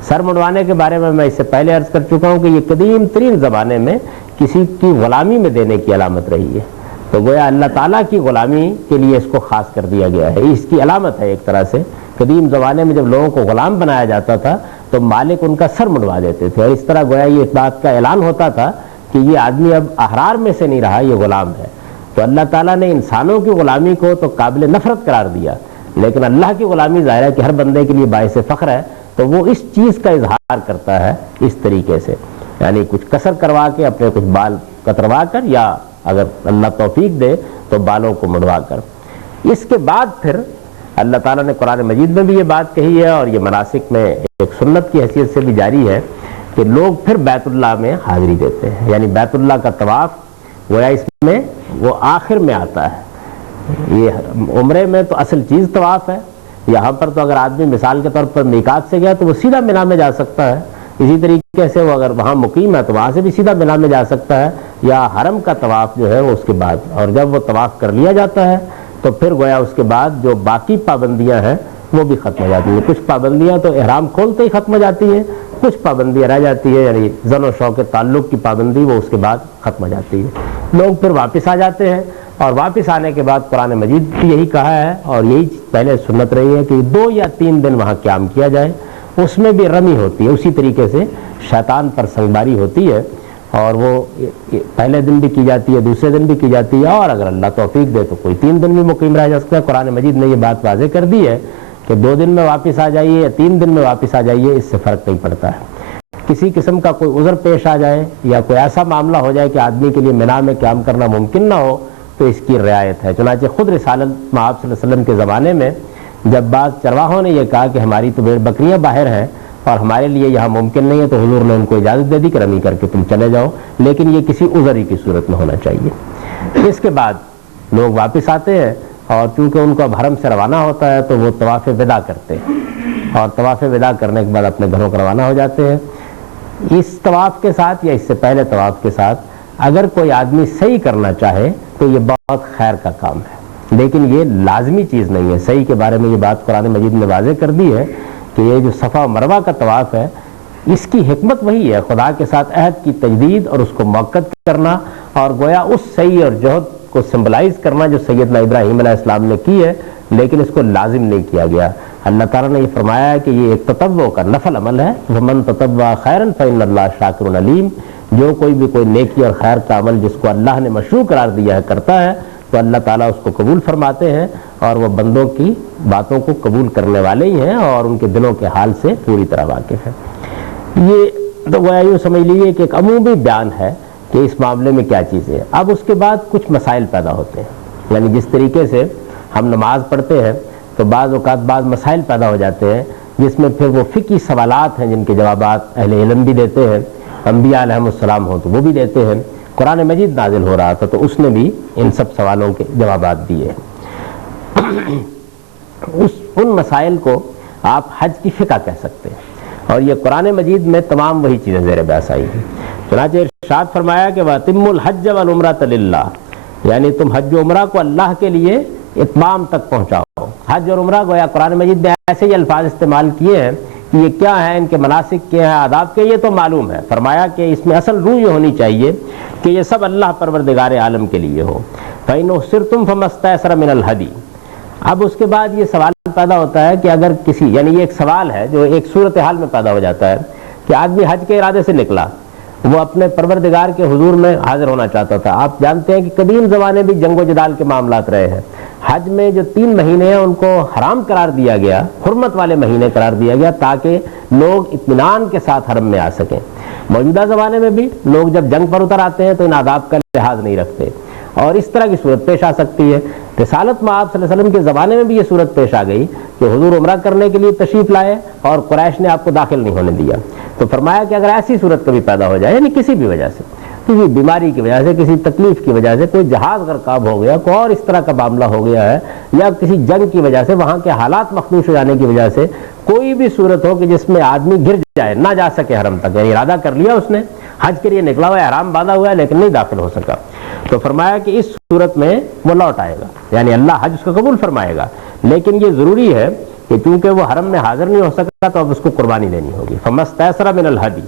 سر منڈوانے کے بارے میں اس سے پہلے عرض کر چکا ہوں کہ یہ قدیم ترین زمانے میں کسی کی غلامی میں دینے کی علامت رہی ہے. تو گویا اللہ تعالیٰ کی غلامی کے لیے اس کو خاص کر دیا گیا ہے. اس کی علامت ہے ایک طرح سے. قدیم زمانے میں جب لوگوں کو غلام بنایا جاتا تھا تو مالک ان کا سر منڈوا دیتے تھے، اور اس طرح گویا یہ اس بات کا اعلان ہوتا تھا کہ یہ آدمی اب احرار میں سے نہیں رہا، یہ غلام ہے. تو اللہ تعالیٰ نے انسانوں کی غلامی کو تو قابل نفرت قرار دیا، لیکن اللہ کی غلامی ظاہر ہے کہ ہر بندے کے لیے باعث فخر ہے. تو وہ اس چیز کا اظہار کرتا ہے اس طریقے سے، یعنی کچھ کسر کروا کے اپنے کچھ بال کتروا کر، یا اگر اللہ توفیق دے تو بالوں کو منڈوا کر. اس کے بعد پھر اللہ تعالیٰ نے قرآن مجید میں بھی یہ بات کہی ہے، اور یہ مناسک میں ایک سنت کی حیثیت سے بھی جاری ہے کہ لوگ پھر بیت اللہ میں حاضری دیتے ہیں. یعنی بیت اللہ کا طواف گویا اس میں وہ آخر میں آتا ہے. یہ عمرے میں تو اصل چیز طواف ہے. یہاں پر تو اگر آدمی مثال کے طور پر میقات سے گیا تو وہ سیدھا منا میں جا سکتا ہے. اسی طریقے سے وہ اگر وہاں مقیم ہے تو وہاں سے بھی سیدھا منا میں جا سکتا ہے، یا حرم کا طواف جو ہے وہ اس کے بعد. اور جب وہ طواف کر لیا جاتا ہے تو پھر گویا اس کے بعد جو باقی پابندیاں ہیں وہ بھی ختم ہو جاتی ہیں. کچھ پابندیاں تو احرام کھولتے ہی ختم ہو جاتی ہیں، کچھ پابندیاں رہ جاتی ہے، یعنی زن و شو کے تعلق کی پابندی وہ اس کے بعد ختم ہو جاتی ہے. لوگ پھر واپس آ جاتے ہیں، اور واپس آنے کے بعد قرآن مجید بھی یہی کہا ہے، اور یہی پہلے سنت رہی ہے کہ 2 یا 3 دن وہاں قیام کیا جائے. اس میں بھی رمی ہوتی ہے، اسی طریقے سے شیطان پر سنگباری ہوتی ہے، اور وہ پہلے دن بھی کی جاتی ہے، دوسرے دن بھی کی جاتی ہے، اور اگر اللہ توفیق دے تو کوئی 3 دن بھی مقیم رہ جا سکتا ہے. قرآن مجید نے یہ بات واضح کر دی ہے کہ 2 دن میں واپس آ جائیے یا 3 دن میں واپس آ جائیے، اس سے فرق نہیں پڑتا ہے. کسی قسم کا کوئی عذر پیش آ جائے یا کوئی ایسا معاملہ ہو جائے کہ آدمی کے لیے مینا میں قیام کرنا ممکن نہ ہو تو اس کی رعایت ہے. چنانچہ خود رسالت میں آپ صلی اللہ علیہ وسلم کے زمانے میں جب بعض چرواہوں نے یہ کہا کہ ہماری تو بھیڑ بکریاں باہر ہیں اور ہمارے لیے یہاں ممکن نہیں ہے، تو حضور نے ان کو اجازت دے دی کہ رمی کر کے تم چلے جاؤ، لیکن یہ کسی عذر ہی کی صورت میں ہونا چاہیے. اس کے بعد لوگ واپس آتے ہیں، اور چونکہ ان کو اب حرم سے روانہ ہوتا ہے تو وہ طواف وداع کرتے ہیں، اور طواف وداع کرنے کے بعد اپنے گھروں کو روانہ ہو جاتے ہیں. اس طواف کے ساتھ یا اس سے پہلے طواف کے ساتھ اگر کوئی آدمی صحیح کرنا چاہے تو یہ بہت خیر کا کام ہے، لیکن یہ لازمی چیز نہیں ہے. صحیح کے بارے میں یہ بات قرآن مجید نے واضح کر دی ہے کہ یہ جو صفا و مروہ کا طواف ہے اس کی حکمت وہی ہے، خدا کے ساتھ عہد کی تجدید اور اس کو موقت کرنا، اور گویا اس صحیح اور جہد کو سمبلائز کرنا جو سیدنا ابراہیم علیہ السلام نے کی ہے، لیکن اس کو لازم نہیں کیا گیا۔ اللہ تعالیٰ نے یہ فرمایا ہے کہ یہ ایک تطوع کا نفل عمل ہے، وَمَن تَطَوَّعَ خَيْرًا فَإِنَّ اللَّهَ شَاكِرٌ عَلِيمٌ، جو کوئی بھی کوئی نیکی اور خیر کا عمل جس کو اللہ نے مشروع قرار دیا ہے کرتا ہے تو اللہ تعالیٰ اس کو قبول فرماتے ہیں، اور وہ بندوں کی باتوں کو قبول کرنے والے ہی ہیں اور ان کے دلوں کے حال سے پوری طرح واقف ہیں۔ یہ تو گویا یوں سمجھ لیجیے کہ ایک عمومی بیان ہے کہ اس معاملے میں کیا چیز ہے۔ اب اس کے بعد کچھ مسائل پیدا ہوتے ہیں، یعنی جس طریقے سے ہم نماز پڑھتے ہیں تو بعض اوقات بعض مسائل پیدا ہو جاتے ہیں جس میں پھر وہ فقہی سوالات ہیں جن کے جوابات اہل علم بھی دیتے ہیں، انبیاء علیہم السلام ہوں تو وہ بھی دیتے ہیں۔ قرآن مجید نازل ہو رہا تھا تو اس نے بھی ان سب سوالوں کے جوابات دیے ہیں۔ ان مسائل کو آپ حج کی فقہ کہہ سکتے ہیں، اور یہ قرآن مجید میں تمام وہی چیزیں زیر بحث آئی ہیں۔ چنانچہ ارشاد فرمایا کہ وَأَتِمُّوا الْحَجَّ وَالْعُمْرَةَ لِلَّهِ، یعنی تم حج و عمرہ کو اللہ کے لیے اتمام تک پہنچاؤ۔ حج اور عمرہ گویا قرآن مجید میں ایسے ہی الفاظ استعمال کیے ہیں کہ یہ کیا ہیں، ان کے مناسک کیا ہیں، آداب کے، یہ تو معلوم ہے۔ فرمایا کہ اس میں اصل روح یہ ہونی چاہیے کہ یہ سب اللہ پروردگار عالم کے لیے ہو۔ فَإِنْ أُحْصِرْتُمْ فَمَا اسْتَيْسَرَ مِنَ الْهَدْيِ۔ اب اس کے بعد یہ سوال پیدا ہوتا ہے کہ اگر کسی، یعنی یہ ایک سوال ہے جو ایک صورتحال میں پیدا ہو جاتا ہے کہ آدمی حج کے ارادے سے نکلا، وہ اپنے پروردگار کے حضور میں حاضر ہونا چاہتا تھا۔ آپ جانتے ہیں کہ قدیم زمانے بھی جنگ و جدال کے معاملات رہے ہیں۔ حج میں جو 3 مہینے ہیں ان کو حرام قرار دیا گیا، حرمت والے مہینے قرار دیا گیا تاکہ لوگ اطمینان کے ساتھ حرم میں آ سکیں۔ موجودہ زمانے میں بھی لوگ جب جنگ پر اتر آتے ہیں تو ان آداب کا لحاظ نہیں رکھتے، اور اس طرح کی صورت پیش آ سکتی ہے۔ رسالت میں آپ صلی اللہ علیہ وسلم کے زمانے میں بھی یہ صورت پیش آ گئی کہ حضور عمرہ کرنے کے لیے تشریف لائے اور قریش نے آپ کو داخل نہیں ہونے دیا، تو فرمایا کہ اگر ایسی صورت کبھی پیدا ہو جائے، یعنی کسی بھی وجہ سے، کسی بیماری کی وجہ سے، کسی تکلیف کی وجہ سے، کوئی جہاز غرقاب ہو گیا، کوئی اور اس طرح کا معاملہ ہو گیا ہے، یا کسی جنگ کی وجہ سے، وہاں کے حالات مخدوش ہو جانے کی وجہ سے کوئی بھی صورت ہو کہ جس میں آدمی گر جائے، نہ جا سکے حرم تک، یعنی ارادہ کر لیا اس نے، حج کے لیے نکلا ہوا ہے، احرام باندھا ہوا ہے لیکن نہیں داخل ہو سکا، تو فرمایا کہ اس صورت میں وہ لوٹ آئے گا، یعنی اللہ حج اس کو قبول فرمائے گا، لیکن یہ ضروری ہے کہ چونکہ وہ حرم میں حاضر نہیں ہو سکتا تو اب اس کو قربانی دینی ہوگی۔ فَمَسْتَيْسَرَ مِنَ الْهَدْيِ،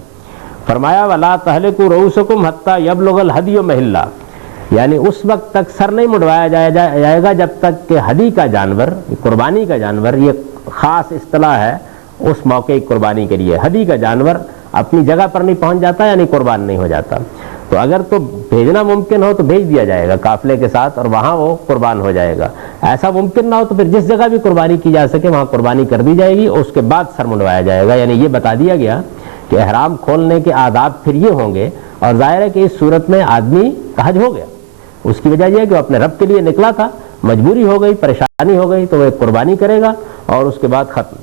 فرمایا وَلَا تَحْلِقُوا رُؤُوسَكُمْ حَتَّى يَبْلُغَ الْهَدْيُ مَحِلَّهُ، یعنی اس وقت تک سر نہیں مڈوایا جائے گا جب تک کہ ہدی کا جانور، قربانی کا جانور، یہ خاص اصطلاح ہے اس موقع قربانی کے لیے، ہدی کا جانور اپنی جگہ پر نہیں پہنچ جاتا یعنی قربان نہیں ہو جاتا، تو اگر تو بھیجنا ممکن ہو تو بھیج دیا جائے گا قافلے کے ساتھ اور وہاں وہ قربان ہو جائے گا، ایسا ممکن نہ ہو تو پھر جس جگہ بھی قربانی کی جا سکے وہاں قربانی کر دی جائے گی، اور اس کے بعد سر منڈوایا جائے گا۔ یعنی یہ بتا دیا گیا کہ احرام کھولنے کے آداب پھر یہ ہوں گے، اور ظاہر ہے کہ اس صورت میں آدمی کا حج ہو گیا، اس کی وجہ یہ ہے کہ وہ اپنے رب کے لیے نکلا تھا، مجبوری ہو گئی، پریشانی ہو گئی، تو وہ ایک قربانی کرے گا اور اس کے بعد ختم۔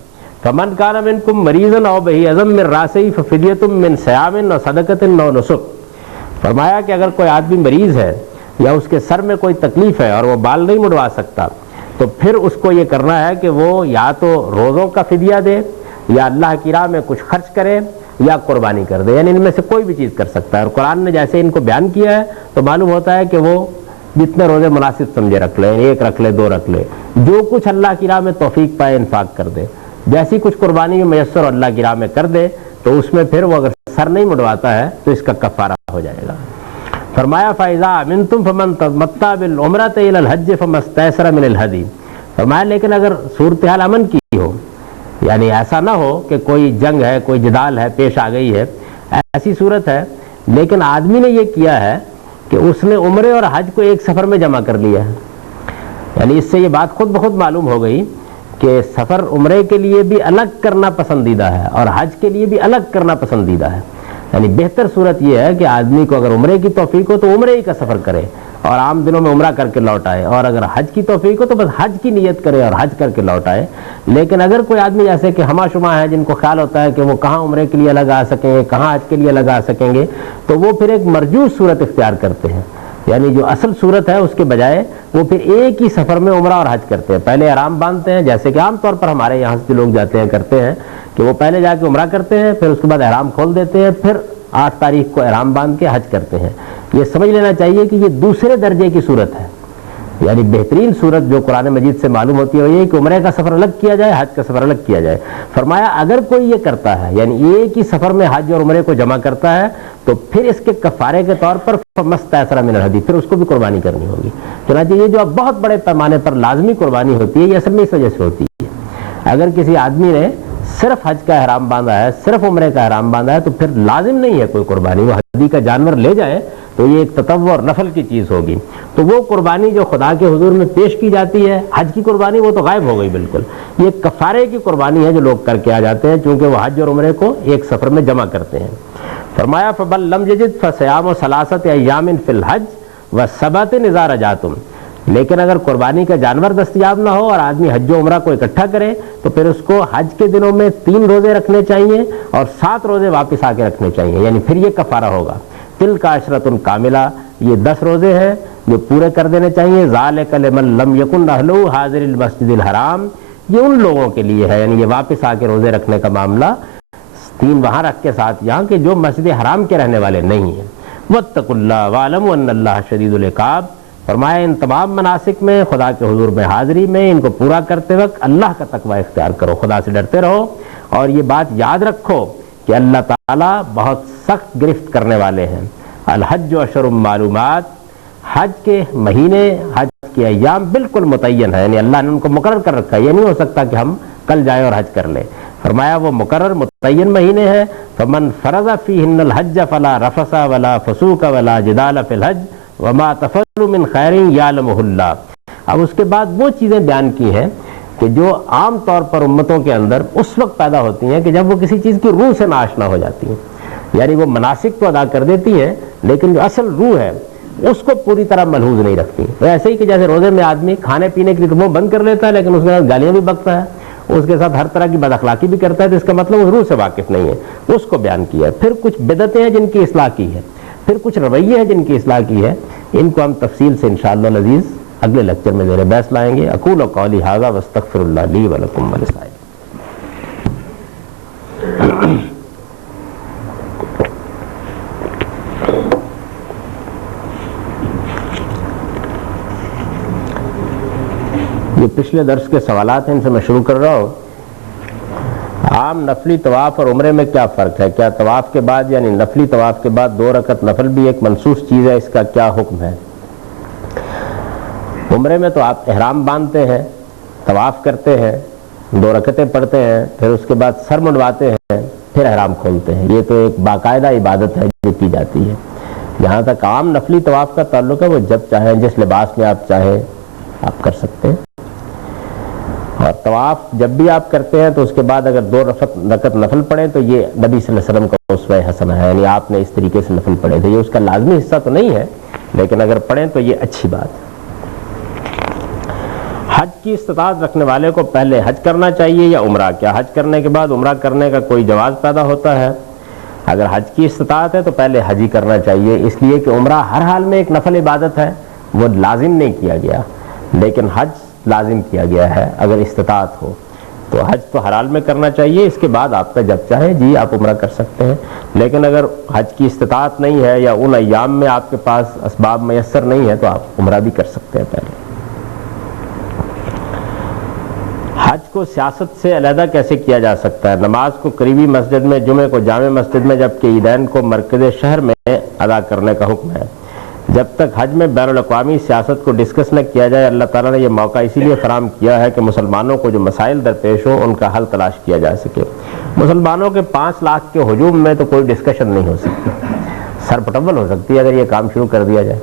فَمَنْ كَانَ مِنْكُمْ مَرِيضًا أَوْ بِهِ أَذًى مِّن رَأْسِهِ فَفِدْيَةٌ مِّن صِيَامٍ أَوْ صَدَقَةٍ أَوْ نُسُكٍ، فرمایا کہ اگر کوئی آدمی مریض ہے یا اس کے سر میں کوئی تکلیف ہے اور وہ بال نہیں مڈوا سکتا تو پھر اس کو یہ کرنا ہے کہ وہ یا تو روزوں کا فدیہ دے، یا اللہ کی راہ میں کچھ خرچ کرے، یا قربانی کر دے، یعنی ان میں سے کوئی بھی چیز کر سکتا ہے۔ اور قرآن نے جیسے ان کو بیان کیا ہے تو معلوم ہوتا ہے کہ وہ جتنے روزے مناسب سمجھے رکھ لے، 1 رکھ لے، 2 رکھ لے، جو کچھ اللہ کی راہ میں توفیق پائے انفاق کر دے، جیسی کچھ قربانی میں میسر اللہ کی راہ میں کر دے تو اس میں پھر وہ اگر سر نہیں مڈواتا ہے تو اس کا کفارہ ہو جائے گا۔ فرمایا فَإِذَا أَمِنْتُمْ فَمَنْ تَمَتَّعَ بِالْعُمْرَةِ إِلَى الْحَجِّ فَمَا اسْتَيْسَرَ مِنَ الْهَدْيِ، فرمایا لیکن اگر صورتحال امن کی ہو، یعنی ایسا نہ ہو کہ کوئی جنگ ہے، کوئی جدال ہے، پیش آ گئی ہے، ایسی صورت ہے، لیکن آدمی نے یہ کیا ہے کہ اس نے عمرے اور حج کو ایک سفر میں جمع کر لیا ہے، یعنی اس سے یہ بات خود بخود معلوم ہو گئی کہ سفر عمرے کے لیے بھی الگ کرنا پسندیدہ ہے اور حج کے لیے بھی الگ کرنا پسندیدہ ہے۔ یعنی بہتر صورت یہ ہے کہ آدمی کو اگر عمرے کی توفیق ہو تو عمرے ہی کا سفر کرے اور عام دنوں میں عمرہ کر کے لوٹ آئے، اور اگر حج کی توفیق ہو تو بس حج کی نیت کرے اور حج کر کے لوٹ آئے۔ لیکن اگر کوئی آدمی جیسے کہ ہمہ شمہ ہے جن کو خیال ہوتا ہے کہ وہ کہاں عمرے کے لیے الگ آ سکیں گے، کہاں حج کے لیے الگ آ سکیں گے، تو وہ پھر ایک مرجوز صورت اختیار کرتے ہیں، یعنی جو اصل صورت ہے اس کے بجائے وہ پھر ایک ہی سفر میں عمرہ اور حج کرتے ہیں۔ پہلے احرام باندھتے ہیں، جیسے کہ عام طور پر ہمارے یہاں سے لوگ جاتے ہیں کرتے ہیں کہ وہ پہلے جا کے عمرہ کرتے ہیں، پھر اس کے بعد احرام کھول دیتے ہیں، پھر 8 تاریخ کو احرام باندھ کے حج کرتے ہیں۔ یہ سمجھ لینا چاہیے کہ یہ دوسرے درجے کی صورت ہے، یعنی بہترین صورت جو قرآن مجید سے معلوم ہوتی ہے وہ یہ کہ عمرے کا سفر الگ کیا جائے، حج کا سفر الگ کیا جائے۔ فرمایا اگر کوئی یہ کرتا ہے، یعنی ایک ہی سفر میں حج اور عمرے کو جمع کرتا ہے، تو پھر اس کے کفارے کے طور پر فمستیسر من الہدی، پھر اس کو بھی قربانی کرنی ہوگی۔ چنانچہ یہ جو اب بہت بڑے پیمانے پر لازمی قربانی ہوتی ہے، یہ اصل میں اس وجہ سے ہوتی ہے، اگر کسی آدمی نے صرف حج کا احرام باندھا ہے، صرف عمرے کا احرام باندھا ہے، تو پھر لازم نہیں ہے کوئی قربانی، وہ ہدی کا جانور لے جائے تو یہ ایک تطوع اور نفل کی چیز ہوگی۔ تو وہ قربانی جو خدا کے حضور میں پیش کی جاتی ہے، حج کی قربانی، وہ تو غائب ہو گئی بالکل۔ یہ کفارے کی قربانی ہے جو لوگ کر کے آ جاتے ہیں، چونکہ وہ حج اور عمرے کو ایک سفر میں جمع کرتے ہیں۔ فرمایا فَبَلْ لَمْ يَجِدْ فَصِيَامُ ثَلَاثَةِ أَيَّامٍ فِي الْحَجِّ وَسَبْعَةٍ إِذَا رَجَعْتُمْ، لیکن اگر قربانی کا جانور دستیاب نہ ہو اور آدمی حج و عمرہ کو اکٹھا کرے تو پھر اس کو حج کے دنوں میں 3 روزے رکھنے چاہیے اور 7 روزے واپس آ کے رکھنے چاہیے، یعنی پھر یہ کفارہ ہوگا۔ تِلْکَ عَشْرَةٌ کاملہ، یہ 10 روزے ہیں جو پورے کر دینے چاہیے۔ ذَلِكَ لِمَن لَّمْ يَكُنْ أَهْلُهُ حَاضِرِ الْمَسْجِدِ الْحَرَامِ، یہ ان لوگوں کے لیے ہے، یعنی یہ واپس آ کے روزے رکھنے کا معاملہ 3 وہاں رکھ کے ساتھ یہاں، کہ جو مسجد حرام کے رہنے والے نہیں ہیں۔ وَاتَّقُوا اللَّهَ وَاعْلَمُوا أَنَّ اللَّهَ شَدِيدُ الْعِقَابِ، فرمایا ان تمام مناسک میں، خدا کے حضور میں حاضری میں، ان کو پورا کرتے وقت اللہ کا تقوی اختیار کرو، خدا سے ڈرتے رہو، اور یہ بات یاد رکھو کہ اللہ تعالیٰ بہت سخت گرفت کرنے والے ہیں۔ الحج اشہر معلومات، حج کے مہینے، حج کے ایام بالکل متعین ہے، یعنی اللہ نے ان کو مقرر کر رکھا ہے، یہ نہیں ہو سکتا کہ ہم کل جائیں اور حج کر لیں۔ فرمایا وہ مقرر متعین مہینے ہیں۔ فمن فرض فیہن الحج فلا رفث ولا فسوق ولا جدال فی الحج وما تفعلوا من خیر یعلمہ اللہ۔ اب اس کے بعد وہ چیزیں بیان کی ہیں کہ جو عام طور پر امتوں کے اندر اس وقت پیدا ہوتی ہیں کہ جب وہ کسی چیز کی روح سے ناآشنا ہو جاتی ہیں، یعنی وہ مناسک تو ادا کر دیتی ہیں لیکن جو اصل روح ہے اس کو پوری طرح ملحوظ نہیں رکھتی۔ ایسے ہی کہ جیسے روزے میں آدمی کھانے پینے کے لیے تو وہ بند کر لیتا ہے لیکن اس کے ساتھ گالیاں بھی بکتا ہے، اس کے ساتھ ہر طرح کی بد اخلاقی بھی کرتا ہے، تو اس کا مطلب اس روح سے واقف نہیں ہے، اس کو بیان کیا ہے۔ پھر کچھ بدعتیں ہیں جن کی اصلاح کی ہے، پھر کچھ رویے ہیں جن کی اصلاح کی ہے، ان کو ہم تفصیل سے انشاءاللہ العزیز اگلے لیکچر میں زیر بحث لائیں گے۔ اقول قولی ھذا واستغفر اللہ لی ولکم ولسائر۔ یہ پچھلے درس کے سوالات ہیں، ان سے میں شروع کر رہا ہوں۔ عام نفلی طواف اور عمرے میں کیا فرق ہے؟ کیا طواف کے بعد یعنی نفلی طواف کے بعد 2 رکعت نفل بھی ایک منسوخ چیز ہے؟ اس کا کیا حکم ہے؟ عمرے میں تو آپ احرام باندھتے ہیں، طواف کرتے ہیں، 2 رکعتیں پڑھتے ہیں، پھر اس کے بعد سر منڈواتے ہیں، پھر احرام کھولتے ہیں۔ یہ تو ایک باقاعدہ عبادت ہے جو کی جاتی ہے۔ جہاں تک عام نفلی طواف کا تعلق ہے وہ جب چاہیں جس لباس میں آپ چاہیں آپ کر سکتے ہیں، اور طواف جب بھی آپ کرتے ہیں تو اس کے بعد اگر 2 رکعت نفل پڑھیں تو یہ نبی صلی اللہ علیہ وسلم کا اسوہ حسنہ ہے، یعنی آپ نے اس طریقے سے نفل پڑھے تھے۔ یہ اس کا لازمی حصہ تو نہیں ہے لیکن اگر پڑھیں تو یہ اچھی بات ہے۔ حج کی استطاعت رکھنے والے کو پہلے حج کرنا چاہیے یا عمرہ؟ کیا حج کرنے کے بعد عمرہ کرنے کا کوئی جواز پیدا ہوتا ہے؟ اگر حج کی استطاعت ہے تو پہلے حج ہی کرنا چاہیے، اس لیے کہ عمرہ ہر حال میں ایک نفل عبادت ہے، وہ لازم نہیں کیا گیا، لیکن حج لازم کیا گیا ہے۔ اگر استطاعت ہو تو حج تو ہر حال میں کرنا چاہیے، اس کے بعد آپ کا جب چاہے جی آپ عمرہ کر سکتے ہیں، لیکن اگر حج کی استطاعت نہیں ہے یا ان ایام میں آپ کے پاس اسباب میسر نہیں ہے تو آپ عمرہ بھی کر سکتے ہیں پہلے۔ حج کو سیاست سے علیحدہ کیسے کیا جا سکتا ہے؟ نماز کو قریبی مسجد میں، جمعے کو جامع مسجد میں، جبکہ عیدین کو مرکز شہر میں ادا کرنے کا حکم ہے۔ جب تک حج میں بین الاقوامی سیاست کو ڈسکس نہ کیا جائے، اللہ تعالیٰ نے یہ موقع اسی لیے فراہم کیا ہے کہ مسلمانوں کو جو مسائل درپیش ہوں ان کا حل تلاش کیا جا سکے۔ مسلمانوں کے 5 لاکھ کے ہجوم میں تو کوئی ڈسکشن نہیں ہو سکتی، سر پٹول ہو سکتی ہے اگر یہ کام شروع کر دیا جائے۔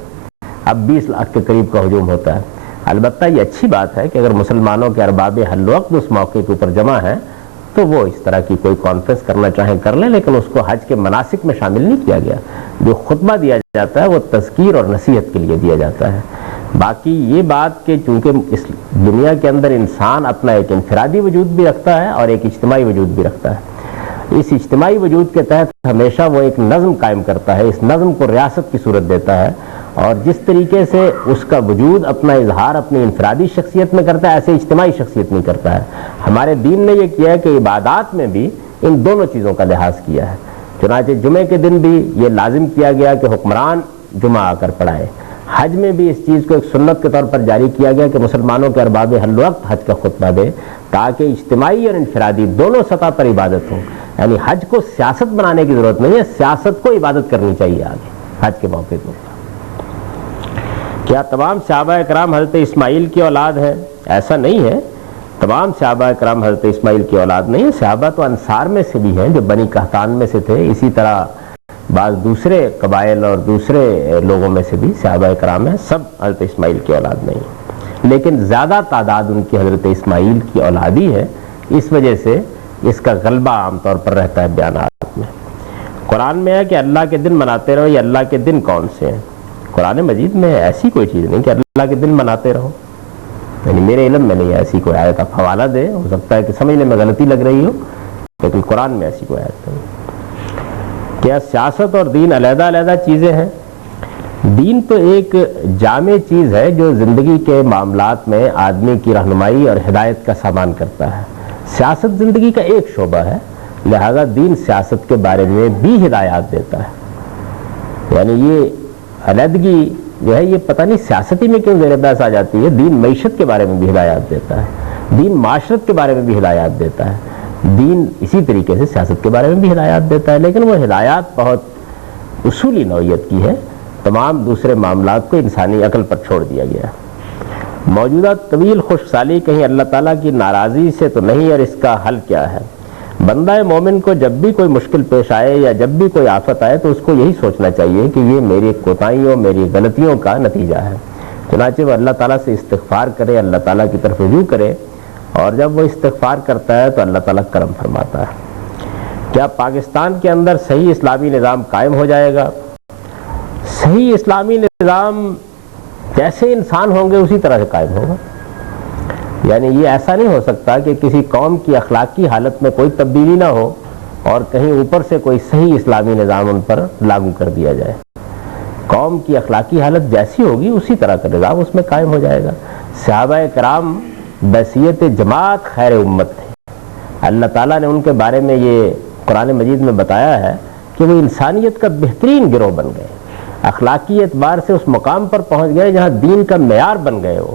اب 20 لاکھ کے قریب کا ہجوم ہوتا ہے۔ البتہ یہ اچھی بات ہے کہ اگر مسلمانوں کے ارباب حل وقت اس موقع کے اوپر جمع ہیں تو وہ اس طرح کی کوئی کانفرنس کرنا چاہیں کر لیں، لیکن اس کو حج کے مناسک میں شامل نہیں کیا گیا۔ جو خطبہ دیا جاتا ہے وہ تذکیر اور نصیحت کے لیے دیا جاتا ہے۔ باقی یہ بات کہ چونکہ اس دنیا کے اندر انسان اپنا ایک انفرادی وجود بھی رکھتا ہے اور ایک اجتماعی وجود بھی رکھتا ہے، اس اجتماعی وجود کے تحت ہمیشہ وہ ایک نظم قائم کرتا ہے، اس نظم کو ریاست کی صورت دیتا ہے، اور جس طریقے سے اس کا وجود اپنا اظہار اپنی انفرادی شخصیت میں کرتا ہے ایسے اجتماعی شخصیت نہیں کرتا ہے۔ ہمارے دین نے یہ کیا ہے کہ عبادات میں بھی ان دونوں چیزوں کا لحاظ کیا ہے۔ چنانچہ جمعے کے دن بھی یہ لازم کیا گیا کہ حکمران جمعہ آ کر پڑھائے، حج میں بھی اس چیز کو ایک سنت کے طور پر جاری کیا گیا کہ مسلمانوں کے ارباب ہر وقت حج کا خطبہ دے تاکہ اجتماعی اور انفرادی دونوں سطح پر عبادت ہو. یعنی حج کو سیاست بنانے کی ضرورت نہیں ہے, سیاست کو عبادت کرنی چاہیے آگے حج کے موقع پر. کیا تمام صحابہ کرام حضرت اسماعیل کی اولاد ہیں؟ ایسا نہیں ہے, تمام صحابہ کرام حضرت اسماعیل کی اولاد نہیں ہے. صحابہ تو انصار میں سے بھی ہیں جو بنی قحطان میں سے تھے, اسی طرح بعض دوسرے قبائل اور دوسرے لوگوں میں سے بھی صحابہ کرام ہیں, سب حضرت اسماعیل کی اولاد نہیں, لیکن زیادہ تعداد ان کی حضرت اسماعیل کی اولادی ہے. اس وجہ سے اس کا غلبہ عام طور پر رہتا ہے بیانات میں. قرآن میں ہے کہ اللہ کے دن مناتے رہو, یہ اللہ کے دن کون سے ہیں؟ قرآن مجید میں ایسی کوئی چیز نہیں کہ اللہ کے دن مناتے رہو, یعنی میرے علم میں نہیں ہے ایسی کوئی آیت. آپ حوالہ دیں, ہو سکتا ہے کہ سمجھنے میں غلطی لگ رہی ہو, لیکن قرآن میں ایسی کوئی آیت نہیں. کیا سیاست اور دین علیحدہ علیحدہ چیزیں ہیں؟ دین تو ایک جامع چیز ہے جو زندگی کے معاملات میں آدمی کی رہنمائی اور ہدایت کا سامان کرتا ہے. سیاست زندگی کا ایک شعبہ ہے, لہذا دین سیاست کے بارے میں بھی ہدایات دیتا ہے. یعنی یہ علیحدگی جو ہے یہ پتہ نہیں سیاستی میں کیوں زیر بحث آ جاتی ہے. دین معیشت کے بارے میں بھی ہدایات دیتا ہے, دین معاشرت کے بارے میں بھی ہدایات دیتا ہے, دین اسی طریقے سے سیاست کے بارے میں بھی ہدایات دیتا ہے, لیکن وہ ہدایات بہت اصولی نوعیت کی ہے. تمام دوسرے معاملات کو انسانی عقل پر چھوڑ دیا گیا. موجودہ طویل خشک سالی کہیں اللہ تعالیٰ کی ناراضی سے تو نہیں, اور اس کا حل کیا ہے؟ بندہ مومن کو جب بھی کوئی مشکل پیش آئے یا جب بھی کوئی آفت آئے تو اس کو یہی سوچنا چاہیے کہ یہ میری کوتاہیوں میری غلطیوں کا نتیجہ ہے. چنانچہ وہ اللہ تعالیٰ سے استغفار کرے, اللہ تعالیٰ کی طرف رجوع کرے, اور جب وہ استغفار کرتا ہے تو اللہ تعالیٰ کرم فرماتا ہے. کیا پاکستان کے اندر صحیح اسلامی نظام قائم ہو جائے گا؟ صحیح اسلامی نظام جیسے انسان ہوں گے اسی طرح سے قائم ہوگا. یعنی یہ ایسا نہیں ہو سکتا کہ کسی قوم کی اخلاقی حالت میں کوئی تبدیلی نہ ہو اور کہیں اوپر سے کوئی صحیح اسلامی نظام ان پر لاگو کر دیا جائے. قوم کی اخلاقی حالت جیسی ہوگی اسی طرح کا نظام اس میں قائم ہو جائے گا. صحابہ کرام بحیثیت جماعت خیر امت تھے. اللہ تعالیٰ نے ان کے بارے میں یہ قرآن مجید میں بتایا ہے کہ وہ انسانیت کا بہترین گروہ بن گئے, اخلاقی اعتبار سے اس مقام پر پہنچ گئے جہاں دین کا معیار بن گئے وہ,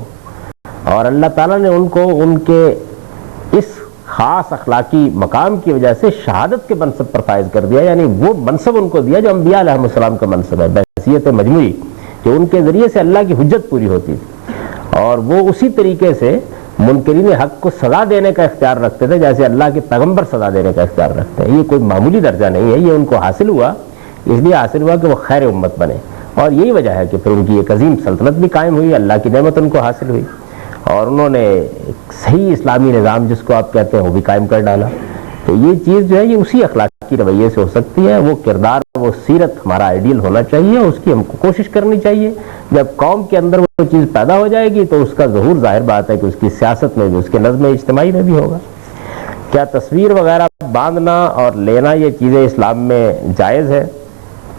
اور اللہ تعالیٰ نے ان کو ان کے اس خاص اخلاقی مقام کی وجہ سے شہادت کے منصب پر فائز کر دیا. یعنی وہ منصب ان کو دیا جو انبیاء علیہ السلام کا منصب ہے, بحیثیت مجموعی, کہ ان کے ذریعے سے اللہ کی حجت پوری ہوتی تھی, اور وہ اسی طریقے سے منکرین حق کو سزا دینے کا اختیار رکھتے تھے جیسے اللہ کے پیغمبر سزا دینے کا اختیار رکھتے ہیں. یہ کوئی معمولی درجہ نہیں ہے, یہ ان کو حاصل ہوا, اس لیے حاصل ہوا کہ وہ خیر امت بنے, اور یہی وجہ ہے کہ پھر ان کی ایک عظیم سلطنت بھی قائم ہوئی, اللہ کی نعمت ان کو حاصل ہوئی, اور انہوں نے صحیح اسلامی نظام جس کو آپ کہتے ہیں وہ بھی قائم کر ڈالا. تو یہ چیز جو ہے یہ اسی اخلاقی رویے سے ہو سکتی ہے. وہ کردار وہ سیرت ہمارا آئیڈیل ہونا چاہیے, اس کی ہم کو کوشش کرنی چاہیے. جب قوم کے اندر وہ چیز پیدا ہو جائے گی تو اس کا ظہور ظاہر بات ہے کہ اس کی سیاست میں بھی, اس کے نظم اجتماعی میں بھی ہوگا. کیا تصویر وغیرہ باندھنا اور لینا یہ چیزیں اسلام میں جائز ہے؟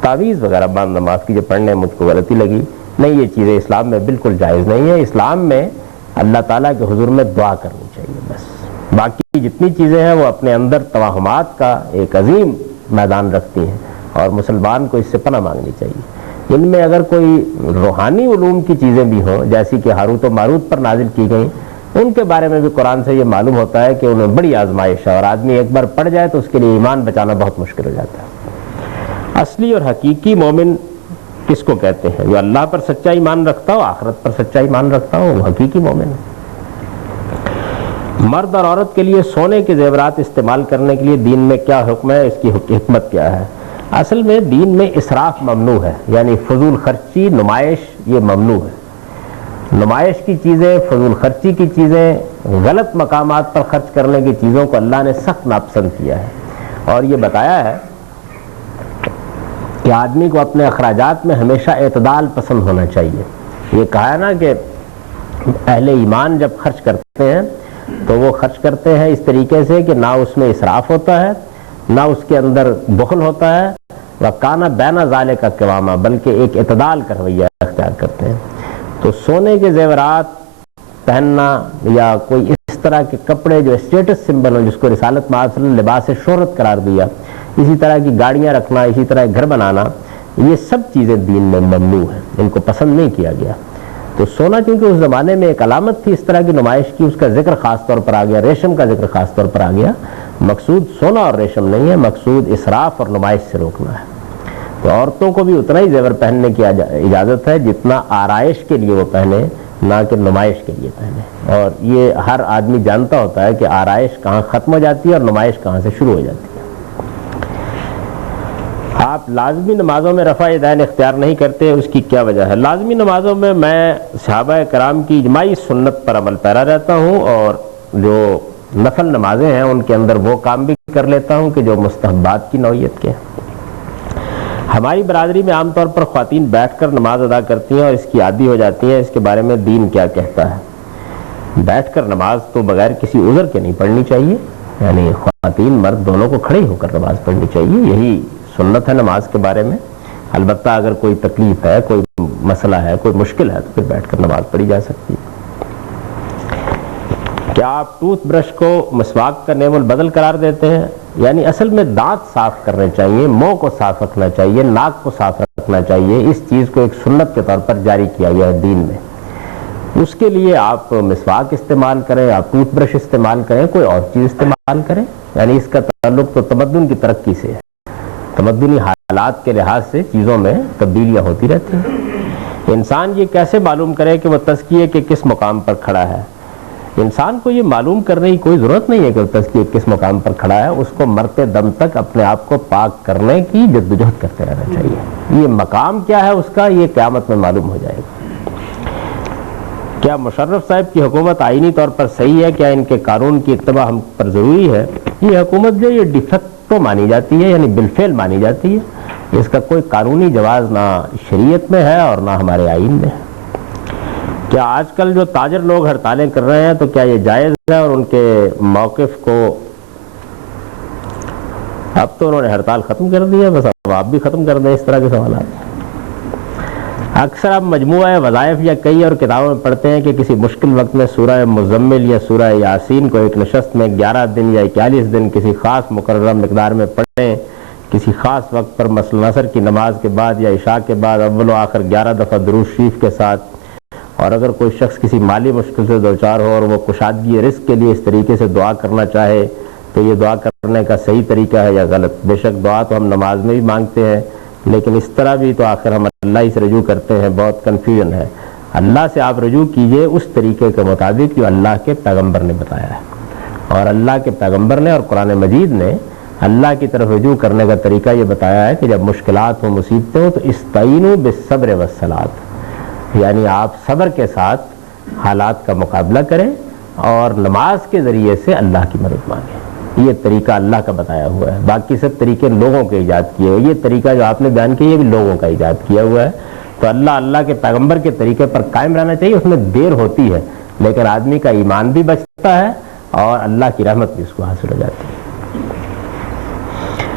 تعویذ وغیرہ باندھنا, معاف کیجیے پڑھنے مجھ کو غلطی لگی, نہیں یہ چیزیں اسلام میں بالکل جائز نہیں ہے. اسلام میں اللہ تعالیٰ کے حضور میں دعا کرنی چاہیے بس. باقی جتنی چیزیں ہیں وہ اپنے اندر توہمات کا ایک عظیم میدان رکھتی ہیں, اور مسلمان کو اس سے پناہ مانگنی چاہیے. ان میں اگر کوئی روحانی علوم کی چیزیں بھی ہوں جیسی کہ ہاروت و ماروت پر نازل کی گئیں, ان کے بارے میں بھی قرآن سے یہ معلوم ہوتا ہے کہ انہیں بڑی آزمائش ہے, اور آدمی ایک بار پڑ جائے تو اس کے لیے ایمان بچانا بہت مشکل ہو جاتا ہے. اصلی اور حقیقی مومن کس کو کہتے ہیں؟ جو اللہ پر سچا ایمان رکھتا ہو, آخرت پر سچا ایمان رکھتا ہو, وہ حقیقی مومن ہے. مرد اور عورت کے لیے سونے کے زیورات استعمال کرنے کے لیے دین میں کیا حکم ہے, اس کی حکمت کیا ہے؟ اصل میں دین میں اسراف ممنوع ہے, یعنی فضول خرچی نمائش یہ ممنوع ہے. نمائش کی چیزیں, فضول خرچی کی چیزیں, غلط مقامات پر خرچ کرنے کی چیزوں کو اللہ نے سخت ناپسند کیا ہے, اور یہ بتایا ہے کہ آدمی کو اپنے اخراجات میں ہمیشہ اعتدال پسند ہونا چاہیے. یہ کہا ہے نا کہ اہل ایمان جب خرچ کرتے ہیں تو وہ خرچ کرتے ہیں اس طریقے سے کہ نہ اس میں اسراف ہوتا ہے نہ اس کے اندر بخل ہوتا ہے, وَكَانَ بَيْنَ ذَلِكَ قِوَامًا, بلکہ ایک اعتدال کا رویہ اختیار کرتے ہیں. تو سونے کے زیورات پہننا یا کوئی اس طرح کے کپڑے جو اسٹیٹس سمبل ہوں, جس کو رسالت مآب صلی اللہ علیہ وسلم لباس شہرت قرار دیا, اسی طرح کی گاڑیاں رکھنا, اسی طرح گھر بنانا, یہ سب چیزیں دین میں ممنوع ہیں، ان کو پسند نہیں کیا گیا۔ تو سونا چونکہ اس زمانے میں ایک علامت تھی اس طرح کی نمائش کی، اس کا ذکر خاص طور پر آ گیا، ریشم کا ذکر خاص طور پر آ گیا۔ مقصود سونا اور ریشم نہیں ہے، مقصود اسراف اور نمائش سے روکنا ہے۔ تو عورتوں کو بھی اتنا ہی زیور پہننے کی اجازت ہے جتنا آرائش کے لیے وہ پہنے، نہ کہ نمائش کے لیے پہنے۔ اور یہ ہر آدمی جانتا ہوتا ہے کہ آرائش کہاں ختم ہو جاتی ہے اور نمائش کہاں سے شروع ہو جاتی ہے۔ آپ لازمی نمازوں میں رفع یدین اختیار نہیں کرتے، اس کی کیا وجہ ہے؟ لازمی نمازوں میں صحابہ کرام کی اجماعی سنت پر عمل پیرا رہتا ہوں، اور جو نفل نمازیں ہیں ان کے اندر وہ کام بھی کر لیتا ہوں کہ جو مستحبات کی نوعیت کے ہیں۔ ہماری برادری میں عام طور پر خواتین بیٹھ کر نماز ادا کرتی ہیں اور اس کی عادی ہو جاتی ہیں، اس کے بارے میں دین کیا کہتا ہے؟ بیٹھ کر نماز تو بغیر کسی عذر کے نہیں پڑھنی چاہیے، یعنی خواتین مرد دونوں کو کھڑے ہو کر نماز پڑھنی چاہیے، یہی سنت ہے نماز کے بارے میں۔ البتہ اگر کوئی تکلیف ہے، کوئی مسئلہ ہے، کوئی مشکل ہے تو پھر بیٹھ کر نماز پڑھی جا سکتی ہے۔ کیا آپ ٹوتھ برش کو مسواک کا نیول بدل قرار دیتے ہیں؟ یعنی اصل میں دانت صاف کرنے چاہیے، منہ کو صاف رکھنا چاہیے، ناک کو صاف رکھنا چاہیے، اس چیز کو ایک سنت کے طور پر جاری کیا گیا ہے دین میں۔ اس کے لیے آپ مسواک استعمال کریں، آپ ٹوتھ برش استعمال کریں، کوئی اور چیز استعمال کریں، یعنی اس کا تعلق تو تمدن کی ترقی سے ہے۔ تمدنی حالات کے لحاظ سے چیزوں میں تبدیلیاں ہوتی رہتی ہیں۔ انسان یہ کیسے معلوم کرے کہ وہ تزکیے کے کس مقام پر کھڑا ہے؟ انسان کو یہ معلوم کرنے کی کوئی ضرورت نہیں ہے کہ وہ تزکیے کس مقام پر کھڑا ہے، اس کو مرتے دم تک اپنے آپ کو پاک کرنے کی جدوجہد کرتے رہنا چاہیے۔ یہ مقام کیا ہے اس کا، یہ قیامت میں معلوم ہو جائے گا۔ کیا مشرف صاحب کی حکومت آئینی طور پر صحیح ہے؟ کیا ان کے قانون کی اتباع ہم پر ضروری ہے؟ یہ حکومت جو یہ ڈیفیکٹو مانی جاتی ہے، یعنی بالفعل مانی جاتی ہے، اس کا کوئی قانونی جواز نہ شریعت میں ہے اور نہ ہمارے آئین میں ہے۔ کیا آج کل جو تاجر لوگ ہڑتالیں کر رہے ہیں تو کیا یہ جائز ہے؟ اور ان کے موقف کو، اب تو انہوں نے ہڑتال ختم کر دی ہے، بس اب آپ بھی ختم کر دیں اس طرح کے سوالات۔ اکثر آپ مجموعہ وظائف یا کئی اور کتابوں میں پڑھتے ہیں کہ کسی مشکل وقت میں سورہ مزمل یا سورہ یاسین کو ایک نشست میں 11 دن یا 41 دن کسی خاص مقررہ مقدار میں پڑھیں، کسی خاص وقت پر، مثلا عصر کی نماز کے بعد یا عشاء کے بعد اول و آخر 11 دفعہ درود شریف کے ساتھ۔ اور اگر کوئی شخص کسی مالی مشکل سے دوچار ہو اور وہ کشادگی رزق کے لیے اس طریقے سے دعا کرنا چاہے تو یہ دعا کرنے کا صحیح طریقہ ہے یا غلط؟ بے شک دعا تو ہم نماز میں بھی مانگتے ہیں، لیکن اس طرح بھی تو آخر ہم اللہ ہی سے رجوع کرتے ہیں، بہت کنفیوژن ہے۔ اللہ سے آپ رجوع کیجئے اس طریقے کے مطابق جو اللہ کے پیغمبر نے بتایا ہے، اور اللہ کے پیغمبر نے اور قرآن مجید نے اللہ کی طرف رجوع کرنے کا طریقہ یہ بتایا ہے کہ جب مشکلات ہوں، مصیبتیں ہوں، تو استعینوا بالصبر والصلاۃ، یعنی آپ صبر کے ساتھ حالات کا مقابلہ کریں اور نماز کے ذریعے سے اللہ کی مدد مانگیں۔ یہ طریقہ اللہ کا بتایا ہوا ہے، باقی سب طریقے لوگوں کے ایجاد کیے ہوئے، یہ طریقہ جو آپ نے بیان کیا یہ بھی لوگوں کا ایجاد کیا ہوا ہے۔ تو اللہ کے پیغمبر کے طریقے پر قائم رہنا چاہیے، اس میں دیر ہوتی ہے لیکن آدمی کا ایمان بھی بچتا ہے اور اللہ کی رحمت بھی اس کو حاصل ہو جاتی ہے۔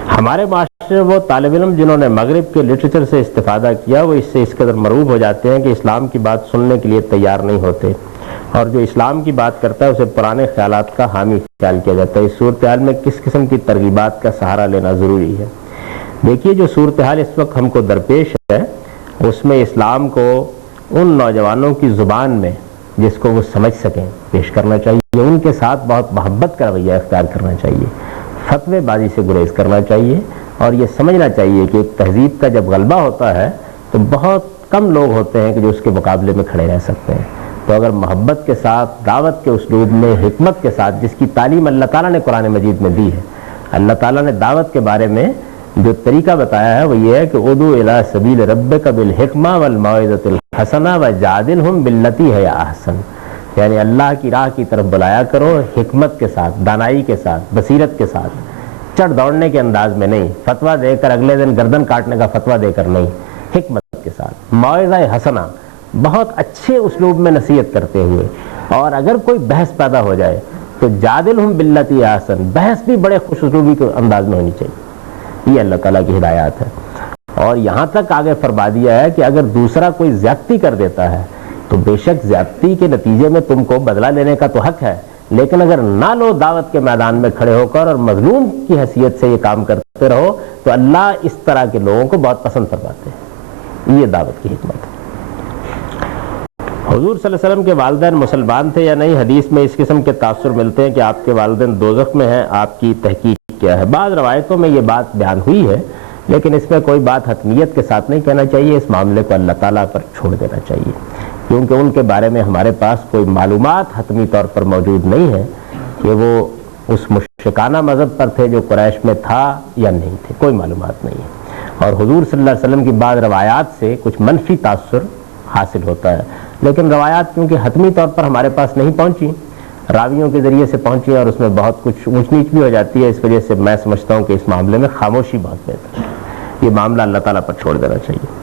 ہمارے معاشرے وہ طالب علم جنہوں نے مغرب کے لٹریچر سے استفادہ کیا، وہ اس سے اس قدر مرعوب ہو جاتے ہیں کہ اسلام کی بات سننے کے لیے تیار نہیں ہوتے، اور جو اسلام کی بات کرتا ہے اسے پرانے خیالات کا حامی خیال کیا جاتا ہے۔ اس صورتحال میں کس قسم کی ترغیبات کا سہارا لینا ضروری ہے؟ دیکھیے، جو صورتحال اس وقت ہم کو درپیش ہے اس میں اسلام کو ان نوجوانوں کی زبان میں جس کو وہ سمجھ سکیں پیش کرنا چاہیے، ان کے ساتھ بہت محبت کا رویہ اختیار کرنا چاہیے، فتوے بازی سے گریز کرنا چاہیے، اور یہ سمجھنا چاہیے کہ ایک تہذیب کا جب غلبہ ہوتا ہے تو بہت کم لوگ ہوتے ہیں کہ جو اس کے مقابلے میں کھڑے رہ سکتے ہیں۔ تو اگر محبت کے ساتھ، دعوت کے اسلوب میں، حکمت کے ساتھ، جس کی تعلیم اللہ تعالیٰ نے قرآن مجید میں دی ہے، اللہ تعالیٰ نے دعوت کے بارے میں جو طریقہ بتایا ہے وہ یہ ہے کہ ادعو الی سبیل ربک بالحکمہ والموعظۃ الحسنہ وجادلہم باللتی ہی احسن، یعنی اللہ کی راہ کی طرف بلایا کرو حکمت کے ساتھ، دانائی کے ساتھ، بصیرت کے ساتھ، چڑھ دوڑنے کے انداز میں نہیں، فتویٰ دے کر اگلے دن گردن کاٹنے کا فتویٰ دے کر نہیں، حکمت کے ساتھ، موعظہ حسنہ، بہت اچھے اسلوب میں نصیحت کرتے ہوئے، اور اگر کوئی بحث پیدا ہو جائے تو جادلہم باللتی احسن، بحث بھی بڑے خوش اسلوبی کے انداز میں ہونی چاہیے۔ یہ اللہ تعالیٰ کی ہدایات ہے۔ اور یہاں تک آگے فرما دیا ہے کہ اگر دوسرا کوئی زیادتی کر دیتا ہے تو بے شک زیادتی کے نتیجے میں تم کو بدلہ لینے کا تو حق ہے، لیکن اگر نہ لو، دعوت کے میدان میں کھڑے ہو کر اور مظلوم کی حیثیت سے یہ کام کرتے رہو تو اللہ اس طرح کے لوگوں کو بہت پسند فرماتے ہیں. یہ دعوت کی حکمت ہے. حضور صلی اللہ علیہ وسلم کے والدین مسلمان تھے یا نہیں؟ حدیث میں اس قسم کے تاثر ملتے ہیں کہ آپ کے والدین دوزخ میں ہیں، آپ کی تحقیق کیا ہے؟ بعض روایتوں میں یہ بات بیان ہوئی ہے، لیکن اس میں کوئی بات حتمیت کے ساتھ نہیں کہنا چاہیے. اس معاملے کو اللہ تعالیٰ پر چھوڑ دینا چاہیے، کیونکہ ان کے بارے میں ہمارے پاس کوئی معلومات حتمی طور پر موجود نہیں ہے کہ وہ اس مشرکانہ مذہب پر تھے جو قریش میں تھا یا نہیں تھے. کوئی معلومات نہیں ہے. اور حضور صلی اللہ علیہ وسلم کی بعض روایات سے کچھ منفی تاثر حاصل ہوتا ہے، لیکن روایات کیونکہ حتمی طور پر ہمارے پاس نہیں پہنچی، راویوں کے ذریعے سے پہنچی، اور اس میں بہت کچھ اونچ نیچ بھی ہو جاتی ہے. اس وجہ سے میں سمجھتا ہوں کہ اس معاملے میں خاموشی بہت بہتر ہے. یہ معاملہ اللہ تعالیٰ پر چھوڑ دینا چاہیے.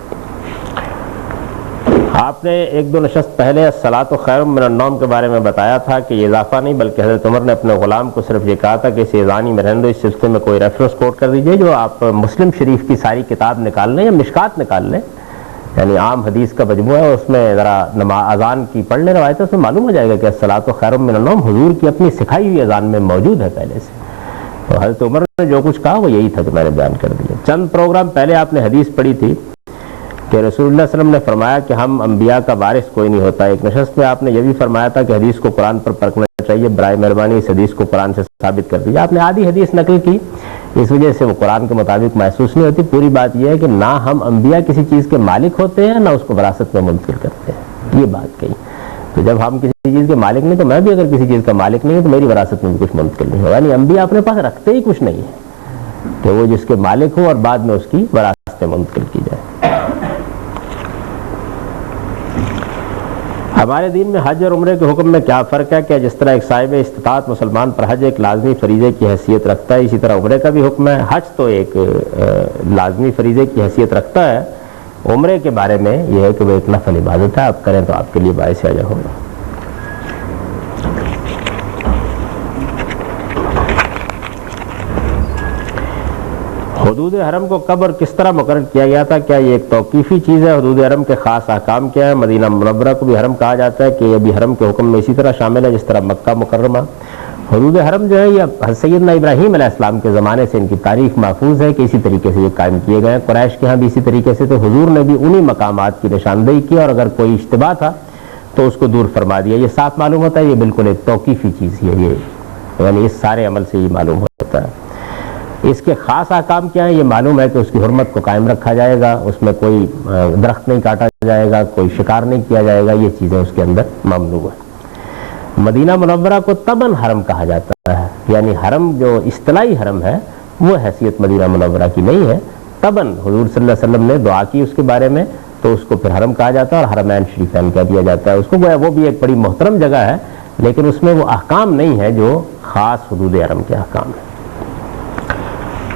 آپ نے ایک دو نشست پہلے الصلاۃ خیر من النوم کے بارے میں بتایا تھا کہ یہ اضافہ نہیں بلکہ حضرت عمر نے اپنے غلام کو صرف یہ کہا تھا کہ اسے اذانی میں رہنے دو. اس سلسلے میں کوئی ریفرنس کوٹ کر دیجئے. جو آپ مسلم شریف کی ساری کتاب نکال لیں یا مشکات نکال لیں، یعنی عام حدیث کا مجموعہ ہے، اس میں ذرا اذان کی پڑھ لیں روایتیں، اس میں معلوم ہو جائے گا کہ الصلاۃ خیر من النوم حضور کی اپنی سکھائی ہوئی اذان میں موجود ہے پہلے سے. تو حضرت عمر نے جو کچھ کہا وہ یہی تھا کہ میں نے بیان کر دیا. چند پروگرام پہلے آپ نے حدیث پڑھی تھی کہ رسول اللہ صلی اللہ علیہ وسلم نے فرمایا کہ ہم انبیاء کا وارث کوئی نہیں ہوتا. ایک نشست میں آپ نے یہ بھی فرمایا تھا کہ حدیث کو قرآن پر پرکھنا چاہیے، برائے مہربانی اس حدیث کو قرآن سے ثابت کر دیجیے. آپ نے آدھی حدیث نقل کی، اس وجہ سے وہ قرآن کے مطابق محسوس نہیں ہوتی. پوری بات یہ ہے کہ نہ ہم انبیاء کسی چیز کے مالک ہوتے ہیں، نہ اس کو وراثت میں منتقل کرتے ہیں. یہ بات کہی. تو جب ہم کسی چیز کے مالک نہیں، تو میں بھی اگر کسی چیز کا مالک نہیں ہوں تو میری وراثت میں بھی کچھ منتقل نہیں ہوگا. یعنی انبیاء اپنے پاس رکھتے ہی کچھ نہیں ہے کہ وہ جس کے مالک ہو اور بعد میں اس کی وراثت میں منتقل کی جائے. ہمارے دین میں حج اور عمرے کے حکم میں کیا فرق ہے؟ کیا جس طرح ایک صاحب استطاعت مسلمان پر حج ایک لازمی فریضے کی حیثیت رکھتا ہے، اسی طرح عمرے کا بھی حکم ہے؟ حج تو ایک لازمی فریضے کی حیثیت رکھتا ہے. عمرے کے بارے میں یہ ہے کہ وہ ایک نفل عبادت ہے، آپ کریں تو آپ کے لیے باعث اجر ہوگا. حدود حرم کو کب اور کس طرح مقرر کیا گیا تھا؟ کیا یہ ایک توقیفی چیز ہے؟ حدود حرم کے خاص احکام کیا ہے؟ مدینہ منورہ کو بھی حرم کہا جاتا ہے کہ یہ بھی حرم کے حکم میں اسی طرح شامل ہے جس طرح مکہ مکرمہ. حدود حرم جو ہے یہ سیدنا ابراہیم علیہ السلام کے زمانے سے ان کی تاریخ محفوظ ہے کہ اسی طریقے سے یہ قائم کیے گئے ہیں. قریش کے ہاں بھی اسی طریقے سے، تو حضور نے بھی انہی مقامات کی نشاندہی کی، اور اگر کوئی اشتباہ تھا تو اس کو دور فرما دیا. یہ صاف معلوم ہوتا ہے یہ بالکل ایک توقیفی چیز ہے، یہ یعنی اس سارے عمل سے یہ معلوم ہوتا ہے. اس کے خاص احکام کیا ہیں؟ یہ معلوم ہے کہ اس کی حرمت کو قائم رکھا جائے گا، اس میں کوئی درخت نہیں کاٹا جائے گا، کوئی شکار نہیں کیا جائے گا، یہ چیزیں اس کے اندر ممنوع ہیں. مدینہ منورہ کو طبعاً حرم کہا جاتا ہے، یعنی حرم جو اصطلاحی حرم ہے وہ حیثیت مدینہ منورہ کی نہیں ہے. طبعاً حضور صلی اللہ علیہ وسلم نے دعا کی اس کے بارے میں، تو اس کو پھر حرم کہا جاتا ہے اور حرمین شریفین کہہ دیا جاتا ہے. اس کو وہ بھی ایک بڑی محترم جگہ ہے، لیکن اس میں وہ احکام نہیں ہے جو خاص حدود حرم کے احکام ہیں.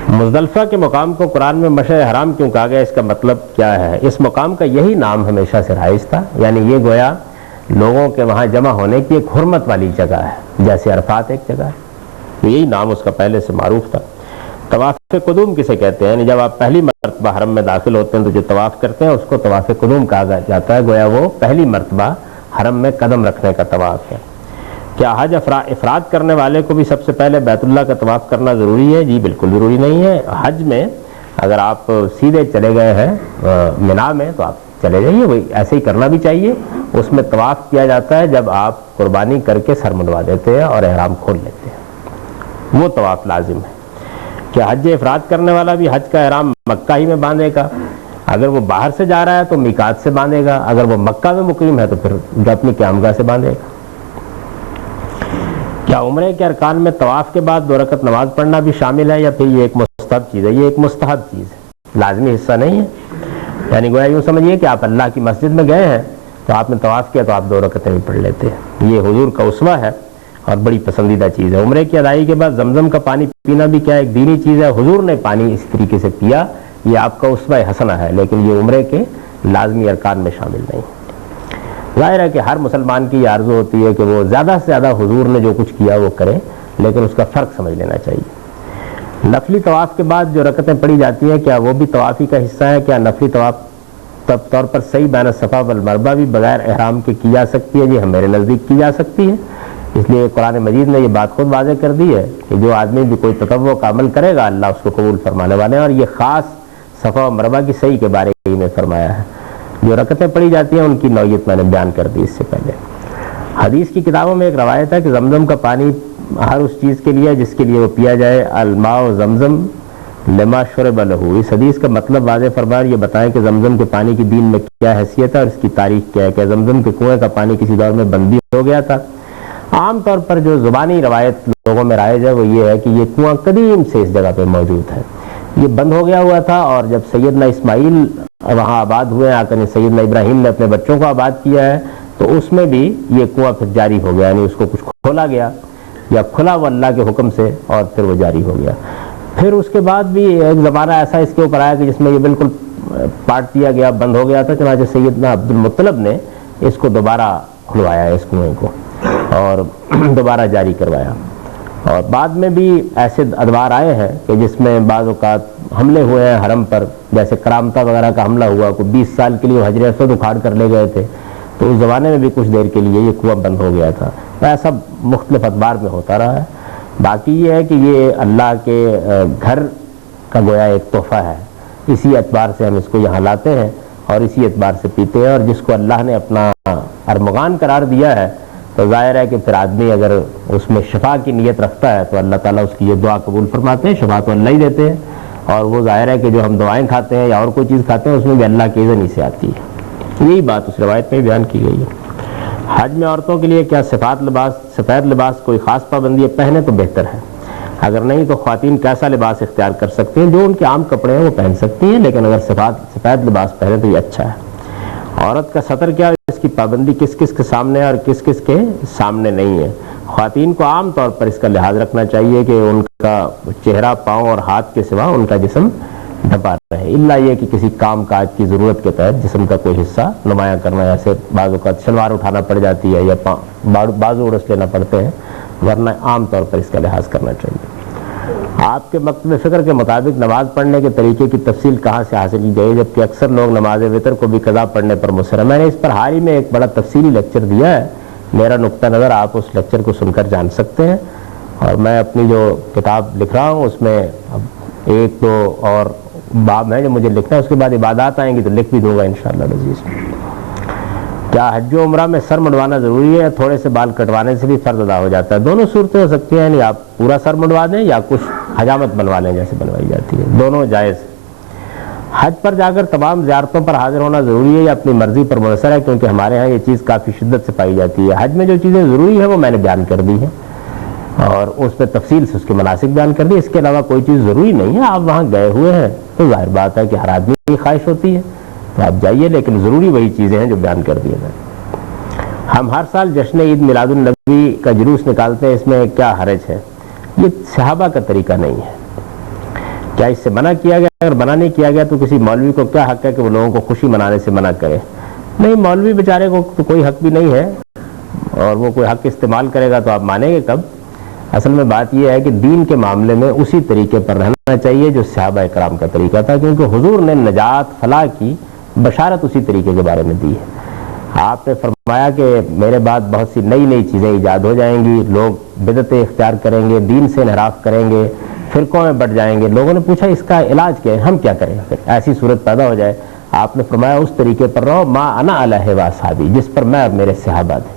مزدلفہ کے مقام کو قرآن میں مشعر حرام کیوں کہا گیا؟ اس کا مطلب کیا ہے؟ اس مقام کا یہی نام ہمیشہ سے رائج تھا، یعنی یہ گویا لوگوں کے وہاں جمع ہونے کی ایک حرمت والی جگہ ہے، جیسے عرفات ایک جگہ ہے. تو یہی نام اس کا پہلے سے معروف تھا. طواف قدوم کسے کہتے ہیں؟ یعنی جب آپ پہلی مرتبہ حرم میں داخل ہوتے ہیں تو جو طواف کرتے ہیں اس کو طواف قدوم کہا جاتا ہے، گویا وہ پہلی مرتبہ حرم میں قدم رکھنے کا طواف ہے. کیا حج افراد کرنے والے کو بھی سب سے پہلے بیت اللہ کا طواف کرنا ضروری ہے؟ جی بالکل ضروری نہیں ہے. حج میں اگر آپ سیدھے چلے گئے ہیں منا میں تو آپ چلے جائیے، وہی ایسے ہی کرنا بھی چاہیے. اس میں طواف کیا جاتا ہے جب آپ قربانی کر کے سر منڈوا دیتے ہیں اور احرام کھول لیتے ہیں، وہ طواف لازم ہے. کیا حج افراد کرنے والا بھی حج کا احرام مکہ ہی میں باندھے گا؟ اگر وہ باہر سے جا رہا ہے تو میقات سے باندھے گا، اگر وہ مکہ میں مقیم ہے تو پھر اپنی قیامگاہ سے باندھے گا. کیا عمرے کے ارکان میں طواف کے بعد 2 رکعت نماز پڑھنا بھی شامل ہے یا پھر یہ ایک مستحب چیز ہے؟ یہ ایک مستحب چیز ہے، لازمی حصہ نہیں ہے. یعنی گویا یوں سمجھیے کہ آپ اللہ کی مسجد میں گئے ہیں تو آپ نے طواف کیا تو آپ 2 رکعتیں بھی پڑھ لیتے ہیں. یہ حضور کا اسوہ ہے اور بڑی پسندیدہ چیز ہے. عمرے کی ادائیگی کے بعد زمزم کا پانی پینا بھی کیا ایک دینی چیز ہے؟ حضور نے پانی اس طریقے سے پیا، یہ آپ کا اسوہ حسنہ ہے، لیکن یہ عمرے کے لازمی ارکان میں شامل نہیں. ظاہر ہے کہ ہر مسلمان کی یہ آرزو ہوتی ہے کہ وہ زیادہ سے زیادہ حضور نے جو کچھ کیا وہ کرے، لیکن اس کا فرق سمجھ لینا چاہیے. نفلی طواف کے بعد جو رکعتیں پڑھی جاتی ہیں کیا وہ بھی طوافی کا حصہ ہے؟ کیا نفلی طواف طور پر صحیح بین الصفا والمروہ بھی بغیر احرام کے کی جا سکتی ہے؟ جی ہم میرے نزدیک کی جا سکتی ہے. اس لیے قرآن مجید نے یہ بات خود واضح کر دی ہے کہ جو آدمی بھی کوئی تطوع کا عمل کرے گا اللہ اس کو قبول فرمانے والے ہیں، اور یہ خاص صفا و مربع کی صحیح کے بارے میں فرمایا ہے۔ جو رکعتیں پڑھی جاتی ہیں ان کی نوعیت میں نے بیان کر دی اس سے پہلے۔ حدیث کی کتابوں میں ایک روایت ہے کہ زمزم کا پانی ہر اس چیز کے لیے جس کے لیے وہ پیا جائے، الماء زمزم لما شرب لہو۔ اس حدیث کا مطلب واضح فرمایا، یہ بتائیں کہ زمزم کے پانی کی دین میں کیا حیثیت ہے اور اس کی تاریخ کیا ہے۔ کہ زمزم کے کنویں کا پانی کسی دور میں بندی ہو گیا تھا۔ عام طور پر جو زبانی روایت لوگوں میں رائج ہے وہ یہ ہے کہ یہ کنواں قدیم سے اس جگہ پہ موجود ہے، یہ بند ہو گیا ہوا تھا، اور جب سیدنا اسماعیل وہاں آباد ہوئے، آ کر سیدنا ابراہیم نے اپنے بچوں کو آباد کیا ہے، تو اس میں بھی یہ کنواں پھر جاری ہو گیا، یعنی اس کو کچھ کھولا گیا یا کھلا وہ اللہ کے حکم سے، اور پھر وہ جاری ہو گیا۔ پھر اس کے بعد بھی ایک زمانہ ایسا اس کے اوپر آیا کہ جس میں یہ بالکل پاٹ دیا گیا، بند ہو گیا تھا، چنانچہ سیدنا عبد المطلب نے اس کو دوبارہ کھلوایا اس کنویں کو اور دوبارہ جاری کروایا۔ اور بعد میں بھی ایسے ادوار آئے ہیں کہ جس میں بعض اوقات حملے ہوئے ہیں حرم پر، جیسے کرامتہ وغیرہ کا حملہ ہوا، کوئی 20 سال کے لیے حجر اسود اکھاڑ کر لے گئے تھے، تو اس زمانے میں بھی کچھ دیر کے لیے یہ کنواں بند ہو گیا تھا۔ ایسا مختلف ادوار میں ہوتا رہا ہے۔ باقی یہ ہے کہ یہ اللہ کے گھر کا گویا ایک تحفہ ہے، اسی اعتبار سے ہم اس کو یہاں لاتے ہیں اور اسی اعتبار سے پیتے ہیں، اور جس کو اللہ نے اپنا ارمغان قرار دیا ہے تو ظاہر ہے کہ پھر آدمی اگر اس میں شفا کی نیت رکھتا ہے تو اللہ تعالیٰ اس کی یہ دعا قبول فرماتے ہیں، شفا تو اللہ ہی دیتے ہیں، اور وہ ظاہر ہے کہ جو ہم دعائیں کھاتے ہیں یا اور کوئی چیز کھاتے ہیں اس میں بھی اللہ کے اذن ہی سے آتی ہے۔ یہی بات اس روایت میں بیان کی گئی ہے۔ حج میں عورتوں کے لیے کیا سفید لباس کوئی خاص پابندی ہے؟ پہنے تو بہتر ہے، اگر نہیں تو خواتین کیسا لباس اختیار کر سکتی ہیں؟ جو ان کے عام کپڑے ہیں وہ پہن سکتی ہیں، لیکن اگر سفید لباس پہنے تو یہ اچھا ہے۔ عورت کا سطر کیا، اس کی پابندی کس کس کے سامنے ہے اور کس کس کے سامنے نہیں ہے؟ خواتین کو عام طور پر اس کا لحاظ رکھنا چاہیے کہ ان کا چہرہ، پاؤں اور ہاتھ کے سوا ان کا جسم ڈھپا رہے، الا یہ کہ کسی کام کاج کی ضرورت کے تحت جسم کا کوئی حصہ نمایاں کرنا، ایسے بعض اوقات شلوار اٹھانا پڑ جاتی ہے یا بازو اڑس لینا پڑتے ہیں، ورنہ عام طور پر اس کا لحاظ کرنا چاہیے۔ آپ کے مکتب فکر کے مطابق نماز پڑھنے کے طریقے کی تفصیل کہاں سے حاصل کی گئی، جبکہ اکثر لوگ نماز وتر کو بھی قضا پڑھنے پر مصر ہیں؟ میں نے اس پر حال ہی میں ایک بڑا تفصیلی لیکچر دیا ہے، میرا نقطہ نظر آپ اس لیکچر کو سن کر جان سکتے ہیں، اور میں اپنی جو کتاب لکھ رہا ہوں اس میں اب 1-2 اور باب ہیں جو مجھے لکھنا ہے، اس کے بعد عبادات آئیں گی تو لکھ بھی دوں گا انشاءاللہ العزیز۔ کیا حج و عمرہ میں سر منڈوانا ضروری ہے؟ تھوڑے سے بال کٹوانے سے بھی فرض ادا ہو جاتا ہے؟ دونوں صورتیں ہو سکتی ہیں، یعنی آپ پورا سر منڈوا دیں یا کچھ حجامت بنوا لیں جیسے بنوائی جاتی ہے، دونوں جائز۔ حج پر جا کر تمام زیارتوں پر حاضر ہونا ضروری ہے یا اپنی مرضی پر منحصر ہے؟ کیونکہ ہمارے ہاں یہ چیز کافی شدت سے پائی جاتی ہے۔ حج میں جو چیزیں ضروری ہیں وہ میں نے بیان کر دی ہیں اور اس پہ تفصیل سے اس کے مناسک بیان کر دی، اس کے علاوہ کوئی چیز ضروری نہیں ہے۔ آپ وہاں گئے ہوئے ہیں تو ظاہر بات ہے کہ ہر آدمی کی خواہش ہوتی ہے تو آپ جائیے، لیکن ضروری وہی چیزیں ہیں جو بیان کر دی ہیں۔ ہم ہر سال جشن عید میلاد النبی کا جلوس نکالتے ہیں، اس میں کیا حرج ہے؟ یہ صحابہ کا طریقہ نہیں ہے۔ کیا اس سے منع کیا گیا؟ اگر منع نہیں کیا گیا تو کسی مولوی کو کیا حق ہے کہ وہ لوگوں کو خوشی منانے سے منع کرے؟ نہیں، مولوی بیچارے کو تو کوئی حق بھی نہیں ہے، اور وہ کوئی حق استعمال کرے گا تو آپ مانیں گے کب؟ اصل میں بات یہ ہے کہ دین کے معاملے میں اسی طریقے پر رہنا چاہیے جو صحابہ کرام کا طریقہ تھا، کیونکہ حضور نے نجات فلاح کی بشارت اسی طریقے کے بارے میں دی ہے۔ آپ نے فرمایا کہ میرے بعد بہت سی نئی نئی چیزیں ایجاد ہو جائیں گی، لوگ بدعتیں اختیار کریں گے، دین سے انحراف کریں گے، فرقوں میں بٹ جائیں گے۔ لوگوں نے پوچھا اس کا علاج کیا ہے، ہم کیا کریں؟ پھر ایسی صورت پیدا ہو جائے، آپ نے فرمایا اس طریقے پر رہو، ما انا علیہ واصحابی، جس پر میں اور میرے صحابہ تھے۔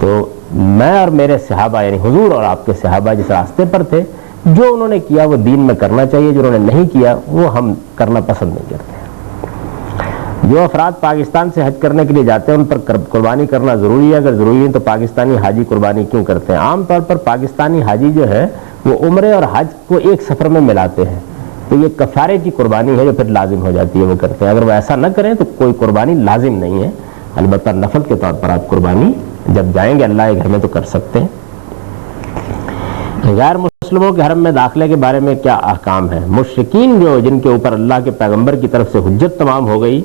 تو میں اور میرے صحابہ یعنی حضور اور آپ کے صحابہ جس راستے پر تھے، جو انہوں نے کیا وہ دین میں کرنا چاہیے، جو انہوں نے نہیں کیا وہ ہم کرنا پسند نہیں کرتے۔ جو افراد پاکستان سے حج کرنے کے لیے جاتے ہیں ان پر قربانی کرنا ضروری ہے؟ اگر ضروری ہے تو پاکستانی حاجی قربانی کیوں کرتے ہیں؟ عام طور پر پاکستانی حاجی جو ہے وہ عمرے اور حج کو ایک سفر میں ملاتے ہیں، تو یہ کفارے کی قربانی ہے جو پھر لازم ہو جاتی ہے، وہ کرتے ہیں۔ اگر وہ ایسا نہ کریں تو کوئی قربانی لازم نہیں ہے، البتہ نفل کے طور پر آپ قربانی جب جائیں گے اللہ کے گھر میں تو کر سکتے ہیں۔ غیر مسلموں کے حرم میں داخلے کے بارے میں کیا احکام ہے؟ مشرکین جو جن کے اوپر اللہ کے پیغمبر کی طرف سے حجت تمام ہو گئی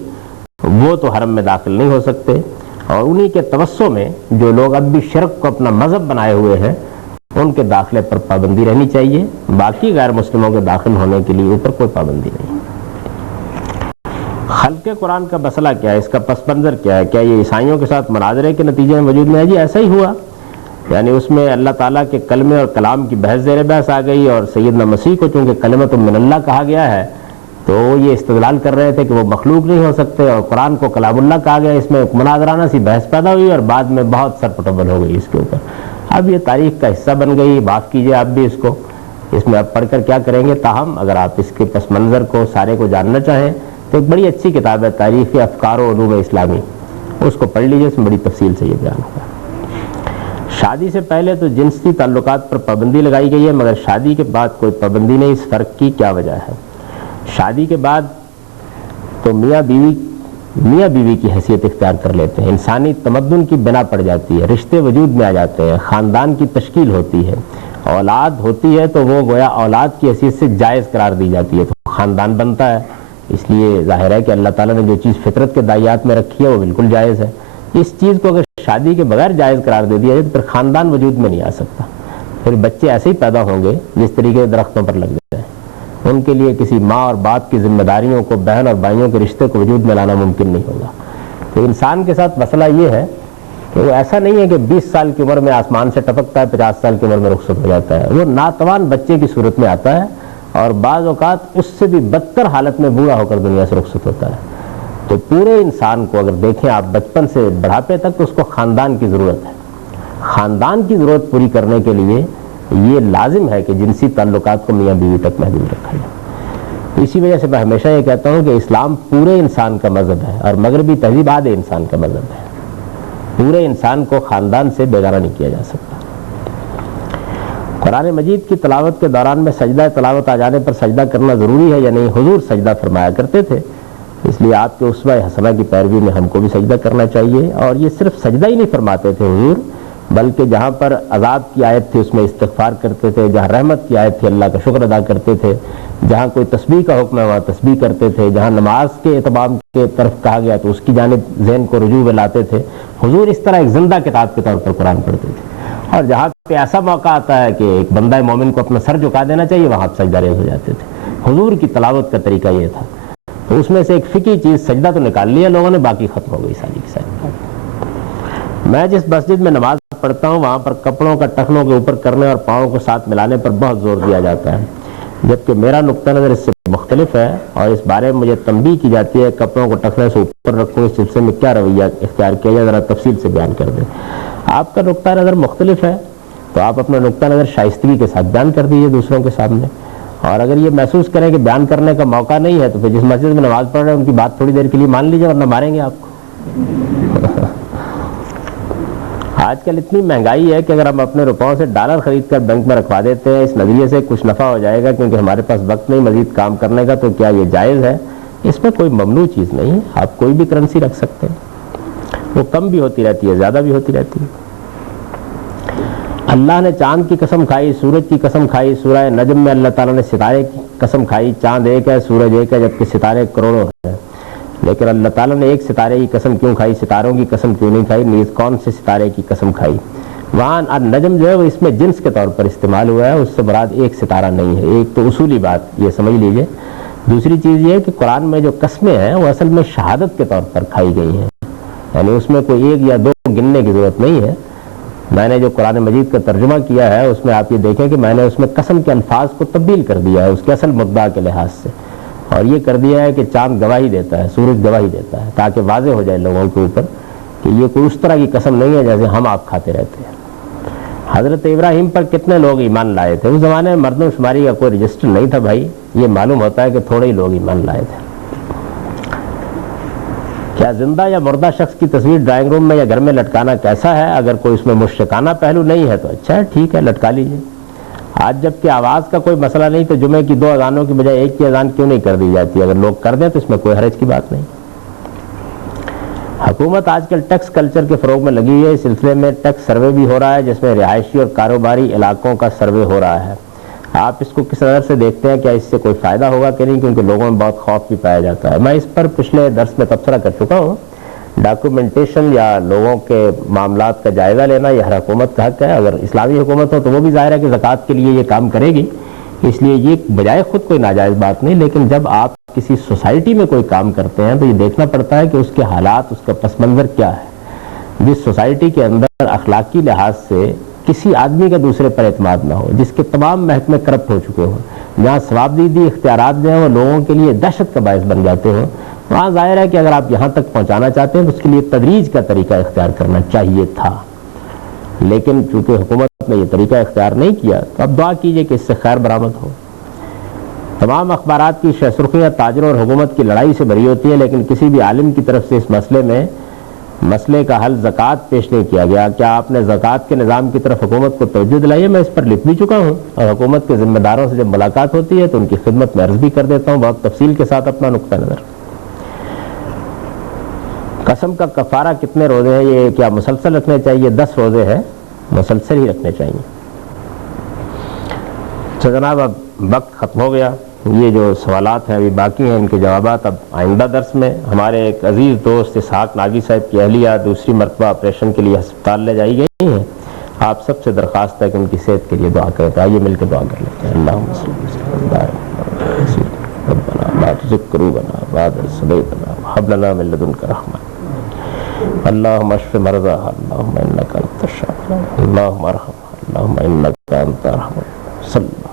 وہ تو حرم میں داخل نہیں ہو سکتے، اور انہی کے توسع میں جو لوگ اب بھی شرک کو اپنا مذہب بنائے ہوئے ہیں ان کے داخلے پر پابندی رہنی چاہیے، باقی غیر مسلموں کے داخل ہونے کے لیے اوپر کوئی پابندی نہیں۔ خلق قرآن کا مسئلہ کیا ہے؟ اس کا پس منظر کیا ہے؟ کیا یہ عیسائیوں کے ساتھ مناظرے کے نتیجے میں وجود میں ہے؟ جی ایسا ہی ہوا یعنی اس میں اللہ تعالیٰ کے کلمے اور کلام کی بحث زیر بحث آ گئی، اور سیدنا مسیح کو چونکہ کلمۃ من اللہ کہا گیا ہے تو یہ استدلال کر رہے تھے کہ وہ مخلوق نہیں ہو سکتے، اور قرآن کو کلام اللہ کہا گیا۔ اس میں مناظرانہ سی بحث پیدا ہوئی اور بعد میں بہت سرپٹبل ہو گئی اس کے اوپر۔ اب یہ تاریخ کا حصہ بن گئی، معاف کیجئے آپ بھی اس کو، اس میں اب پڑھ کر کیا کریں گے۔ تاہم اگر آپ اس کے پس منظر کو سارے کو جاننا چاہیں تو ایک بڑی اچھی کتاب ہے تاریخ افکار و علوم اسلامی، اس کو پڑھ لیجئے، اس میں بڑی تفصیل سے یہ بیان ہوا۔ شادی سے پہلے تو جنسی تعلقات پر پابندی لگائی گئی ہے، مگر شادی کے بعد کوئی پابندی نہیں، اس فرق کی کیا وجہ ہے؟ شادی کے بعد تو میاں بیوی کی حیثیت اختیار کر لیتے ہیں، انسانی تمدن کی بنا پڑ جاتی ہے، رشتے وجود میں آ جاتے ہیں، خاندان کی تشکیل ہوتی ہے، اولاد ہوتی ہے تو وہ گویا اولاد کی حیثیت سے جائز قرار دی جاتی ہے، تو خاندان بنتا ہے۔ اس لیے ظاہر ہے کہ اللہ تعالیٰ نے جو چیز فطرت کے دائیات میں رکھی ہے وہ بالکل جائز ہے۔ اس چیز کو اگر شادی کے بغیر جائز قرار دے دیا جائے تو پھر خاندان وجود میں نہیں آ سکتا، پھر بچے ایسے ہی پیدا ہوں گے جس طریقے درختوں پر لگ جائیں، ان کے لیے کسی ماں اور باپ کی ذمہ داریوں کو، بہن اور بھائیوں کے رشتے کو وجود میں لانا ممکن نہیں ہوگا۔ تو انسان کے ساتھ مسئلہ یہ ہے کہ وہ ایسا نہیں ہے کہ 20 سال کی عمر میں آسمان سے ٹپکتا ہے، 50 سال کی عمر میں رخصت ہو جاتا ہے، وہ ناتوان بچے کی صورت میں آتا ہے اور بعض اوقات اس سے بھی بدتر حالت میں بوڑھا ہو کر دنیا سے رخصت ہوتا ہے۔ تو پورے انسان کو اگر دیکھیں آپ بچپن سے بڑھاپے تک تو اس کو خاندان کی ضرورت ہے۔ خاندان کی ضرورت پوری کرنے کے لیے یہ لازم ہے کہ جنسی تعلقات کو میاں بیوی تک محدود رکھا جائے۔ اسی وجہ سے میں ہمیشہ یہ کہتا ہوں کہ اسلام پورے انسان کا مذہب ہے اور مغربی تہذیب آدھے انسان کا مذہب ہے۔ پورے انسان کو خاندان سے بیگانہ نہیں کیا جا سکتا۔ قرآن مجید کی تلاوت کے دوران میں سجدہ تلاوت آ جانے پر سجدہ کرنا ضروری ہے یا نہیں؟ حضور سجدہ فرمایا کرتے تھے، اس لیے آپ کے اسوہ حسنہ کی پیروی میں ہم کو بھی سجدہ کرنا چاہیے۔ اور یہ صرف سجدہ ہی نہیں فرماتے تھے حضور، بلکہ جہاں پر عذاب کی آیت تھی اس میں استغفار کرتے تھے، جہاں رحمت کی آیت تھی اللہ کا شکر ادا کرتے تھے، جہاں کوئی تسبیح کا حکم ہے وہاں تسبیح کرتے تھے، جہاں نماز کے اہتمام کے طرف کہا گیا تو اس کی جانب ذہن کو رجوع میں لاتے تھے۔ حضور اس طرح ایک زندہ کتاب کے طور پر قرآن پڑھتے تھے، اور جہاں پہ ایسا موقع آتا ہے کہ ایک بندہ مومن کو اپنا سر جھکا دینا چاہیے وہاں سجدہ ریز ہو جاتے تھے۔ حضور کی تلاوت کا طریقہ یہ تھا۔ تو اس میں سے ایک فقہی چیز سجدہ تو نکال لیا لوگوں نے، باقی ختم ہو گئی ساری کی ساری۔ میں جس مسجد میں نماز پڑھتا ہوں وہاں پر کپڑوں کا ٹخنوں کے اوپر کرنے اور پاؤں کو ساتھ ملانے پر بہت زور دیا جاتا ہے، جبکہ میرا نقطہ نظر اس سے مختلف ہے، اور اس بارے میں مجھے تنبیہ کی جاتی ہے کپڑوں کو ٹخنے سے اوپر رکھوں، اس سلسلے میں کیا رویہ اختیار کیا جائے، ذرا تفصیل سے بیان کر دیں۔ آپ کا نقطہ نظر مختلف ہے تو آپ اپنا نقطہ نظر شائستگی کے ساتھ بیان کر دیجیے دوسروں کے سامنے، اور اگر یہ محسوس کریں کہ بیان کرنے کا موقع نہیں ہے تو پھر جس مسجد میں نماز پڑھ رہے ہیں ان کی بات تھوڑی دیر کے لیے مان لیجیے ورنہ ماریں گے آپ کو۔ آج کل اتنی مہنگائی ہے کہ اگر ہم اپنے روپوں سے ڈالر خرید کر بینک میں رکھوا دیتے ہیں اس نظریے سے کچھ نفع ہو جائے گا کیونکہ ہمارے پاس وقت نہیں مزید کام کرنے کا، تو کیا یہ جائز ہے؟ اس میں کوئی ممنوع چیز نہیں ہے، آپ کوئی بھی کرنسی رکھ سکتے ہیں، وہ کم بھی ہوتی رہتی ہے زیادہ بھی ہوتی رہتی ہے۔ اللہ نے چاند کی قسم کھائی، سورج کی قسم کھائی، سورہ نجم میں اللہ تعالیٰ نے ستارے کی قسم کھائی، چاند ایک ہے سورج ایک ہے جبکہ ستارے کروڑوں ہیں، لیکن اللہ تعالیٰ نے ایک ستارے کی قسم کیوں کھائی، ستاروں کی قسم کیوں نہیں کھائی؟ نیز کون سے ستارے کی قسم کھائی؟ وہاں نجم جو ہے وہ اس میں جنس کے طور پر استعمال ہوا ہے، اس سے مراد ایک ستارہ نہیں ہے۔ ایک تو اصولی بات یہ سمجھ لیجئے، دوسری چیز یہ ہے کہ قرآن میں جو قسمیں ہیں وہ اصل میں شہادت کے طور پر کھائی گئی ہیں، یعنی اس میں کوئی ایک یا دو گننے کی ضرورت نہیں ہے۔ میں نے جو قرآن مجید کا ترجمہ کیا ہے اس میں آپ یہ دیکھیں کہ میں نے اس میں قسم کے الفاظ کو تبدیل کر دیا ہے اس کے اصل مدعا کے لحاظ سے، اور یہ کر دیا ہے کہ چاند گواہی دیتا ہے، سورج گواہی دیتا ہے، تاکہ واضح ہو جائے لوگوں کے اوپر کہ یہ کوئی اس طرح کی قسم نہیں ہے جیسے ہم آپ کھاتے رہتے ہیں۔ حضرت ابراہیم پر کتنے لوگ ایمان لائے تھے؟ اس زمانے میں مردم شماری کا کوئی رجسٹر نہیں تھا بھائی، یہ معلوم ہوتا ہے کہ تھوڑے ہی لوگ ایمان لائے تھے۔ کیا زندہ یا مردہ شخص کی تصویر ڈرائنگ روم میں یا گھر میں لٹکانا کیسا ہے؟ اگر کوئی اس میں مشرکانہ پہلو نہیں ہے تو اچھا ہے، ٹھیک ہے، لٹکا لیجیے۔ آج جب کہ آواز کا کوئی مسئلہ نہیں تو جمعے کی 2 اذانوں کی بجائے ایک کی اذان کیوں نہیں کر دی جاتی؟ اگر لوگ کر دیں تو اس میں کوئی حرج کی بات نہیں۔ حکومت آج کل ٹیکس کلچر کے فروغ میں لگی ہے، اس سلسلے میں ٹیکس سروے بھی ہو رہا ہے جس میں رہائشی اور کاروباری علاقوں کا سروے ہو رہا ہے۔ آپ اس کو کس نظر سے دیکھتے ہیں؟ کیا اس سے کوئی فائدہ ہوگا کہ نہیں؟ کیونکہ لوگوں میں بہت خوف بھی پایا جاتا ہے۔ میں اس پر پچھلے درس میں تبصرہ کر چکا ہوں۔ ڈاکومنٹیشن یا لوگوں کے معاملات کا جائزہ لینا یہ ہر حکومت کا حق ہے، اگر اسلامی حکومت ہو تو وہ بھی ظاہر ہے کہ زکوٰۃ کے لیے یہ کام کرے گی، اس لیے یہ بجائے خود کوئی ناجائز بات نہیں، لیکن جب آپ کسی سوسائٹی میں کوئی کام کرتے ہیں تو یہ دیکھنا پڑتا ہے کہ اس کے حالات، اس کا پس منظر کیا ہے، جس سوسائٹی کے اندر اخلاقی لحاظ سے کسی آدمی کا دوسرے پر اعتماد نہ ہو، جس کے تمام محکمے کرپٹ ہو چکے ہوں، جہاں ثوابدیدی اختیارات جو ہیں وہ لوگوں کے لیے دہشت کا باعث بن جاتے ہوں، وہاں ظاہر ہے کہ اگر آپ یہاں تک پہنچانا چاہتے ہیں تو اس کے لیے تدریج کا طریقہ اختیار کرنا چاہیے تھا، لیکن چونکہ حکومت نے یہ طریقہ اختیار نہیں کیا تو اب دعا کیجئے کہ اس سے خیر برآمد ہو۔ تمام اخبارات کی شہ سرخیاں تاجروں اور حکومت کی لڑائی سے بھری ہوتی ہیں، لیکن کسی بھی عالم کی طرف سے اس مسئلے کا حل زکوٰۃ پیش نہیں کیا گیا۔ کیا آپ نے زکوٰۃ کے نظام کی طرف حکومت کو توجہ دلائی ہے؟ میں اس پر لکھ بھی چکا ہوں، اور حکومت کے ذمہ داروں سے جب ملاقات ہوتی ہے تو ان کی خدمت میں عرض بھی کر دیتا ہوں بہت تفصیل کے ساتھ اپنا نقطہ نظر۔ قسم کا کفارہ کتنے روزے ہیں؟ یہ کیا مسلسل رکھنے چاہیے؟ 10 روزے ہیں، مسلسل ہی رکھنے چاہیے۔ تو جناب اب وقت ختم ہو گیا، یہ جو سوالات ہیں ابھی باقی ہیں، ان کے جوابات اب آئندہ درس میں۔ ہمارے ایک عزیز دوست اسحاق ناگی صاحب کی اہلیہ دوسری مرتبہ آپریشن کے لیے ہسپتال لے جائی گئی ہیں، آپ سب سے درخواست ہے کہ ان کی صحت کے لیے دعا کریں۔ تو آئیے مل کے دعا کر لیتے ہیں۔ اللہم صلی اللہ علیہ وسلم ربنا لا تزغ قلوبنا بعد إذ هديتنا وهب لنا من لدنك رحمة اللهم اشف مرضاها اللهم انك انت الشافي اللهم ارحمها اللهم انك انت ارحم الراحمين صلی اللہ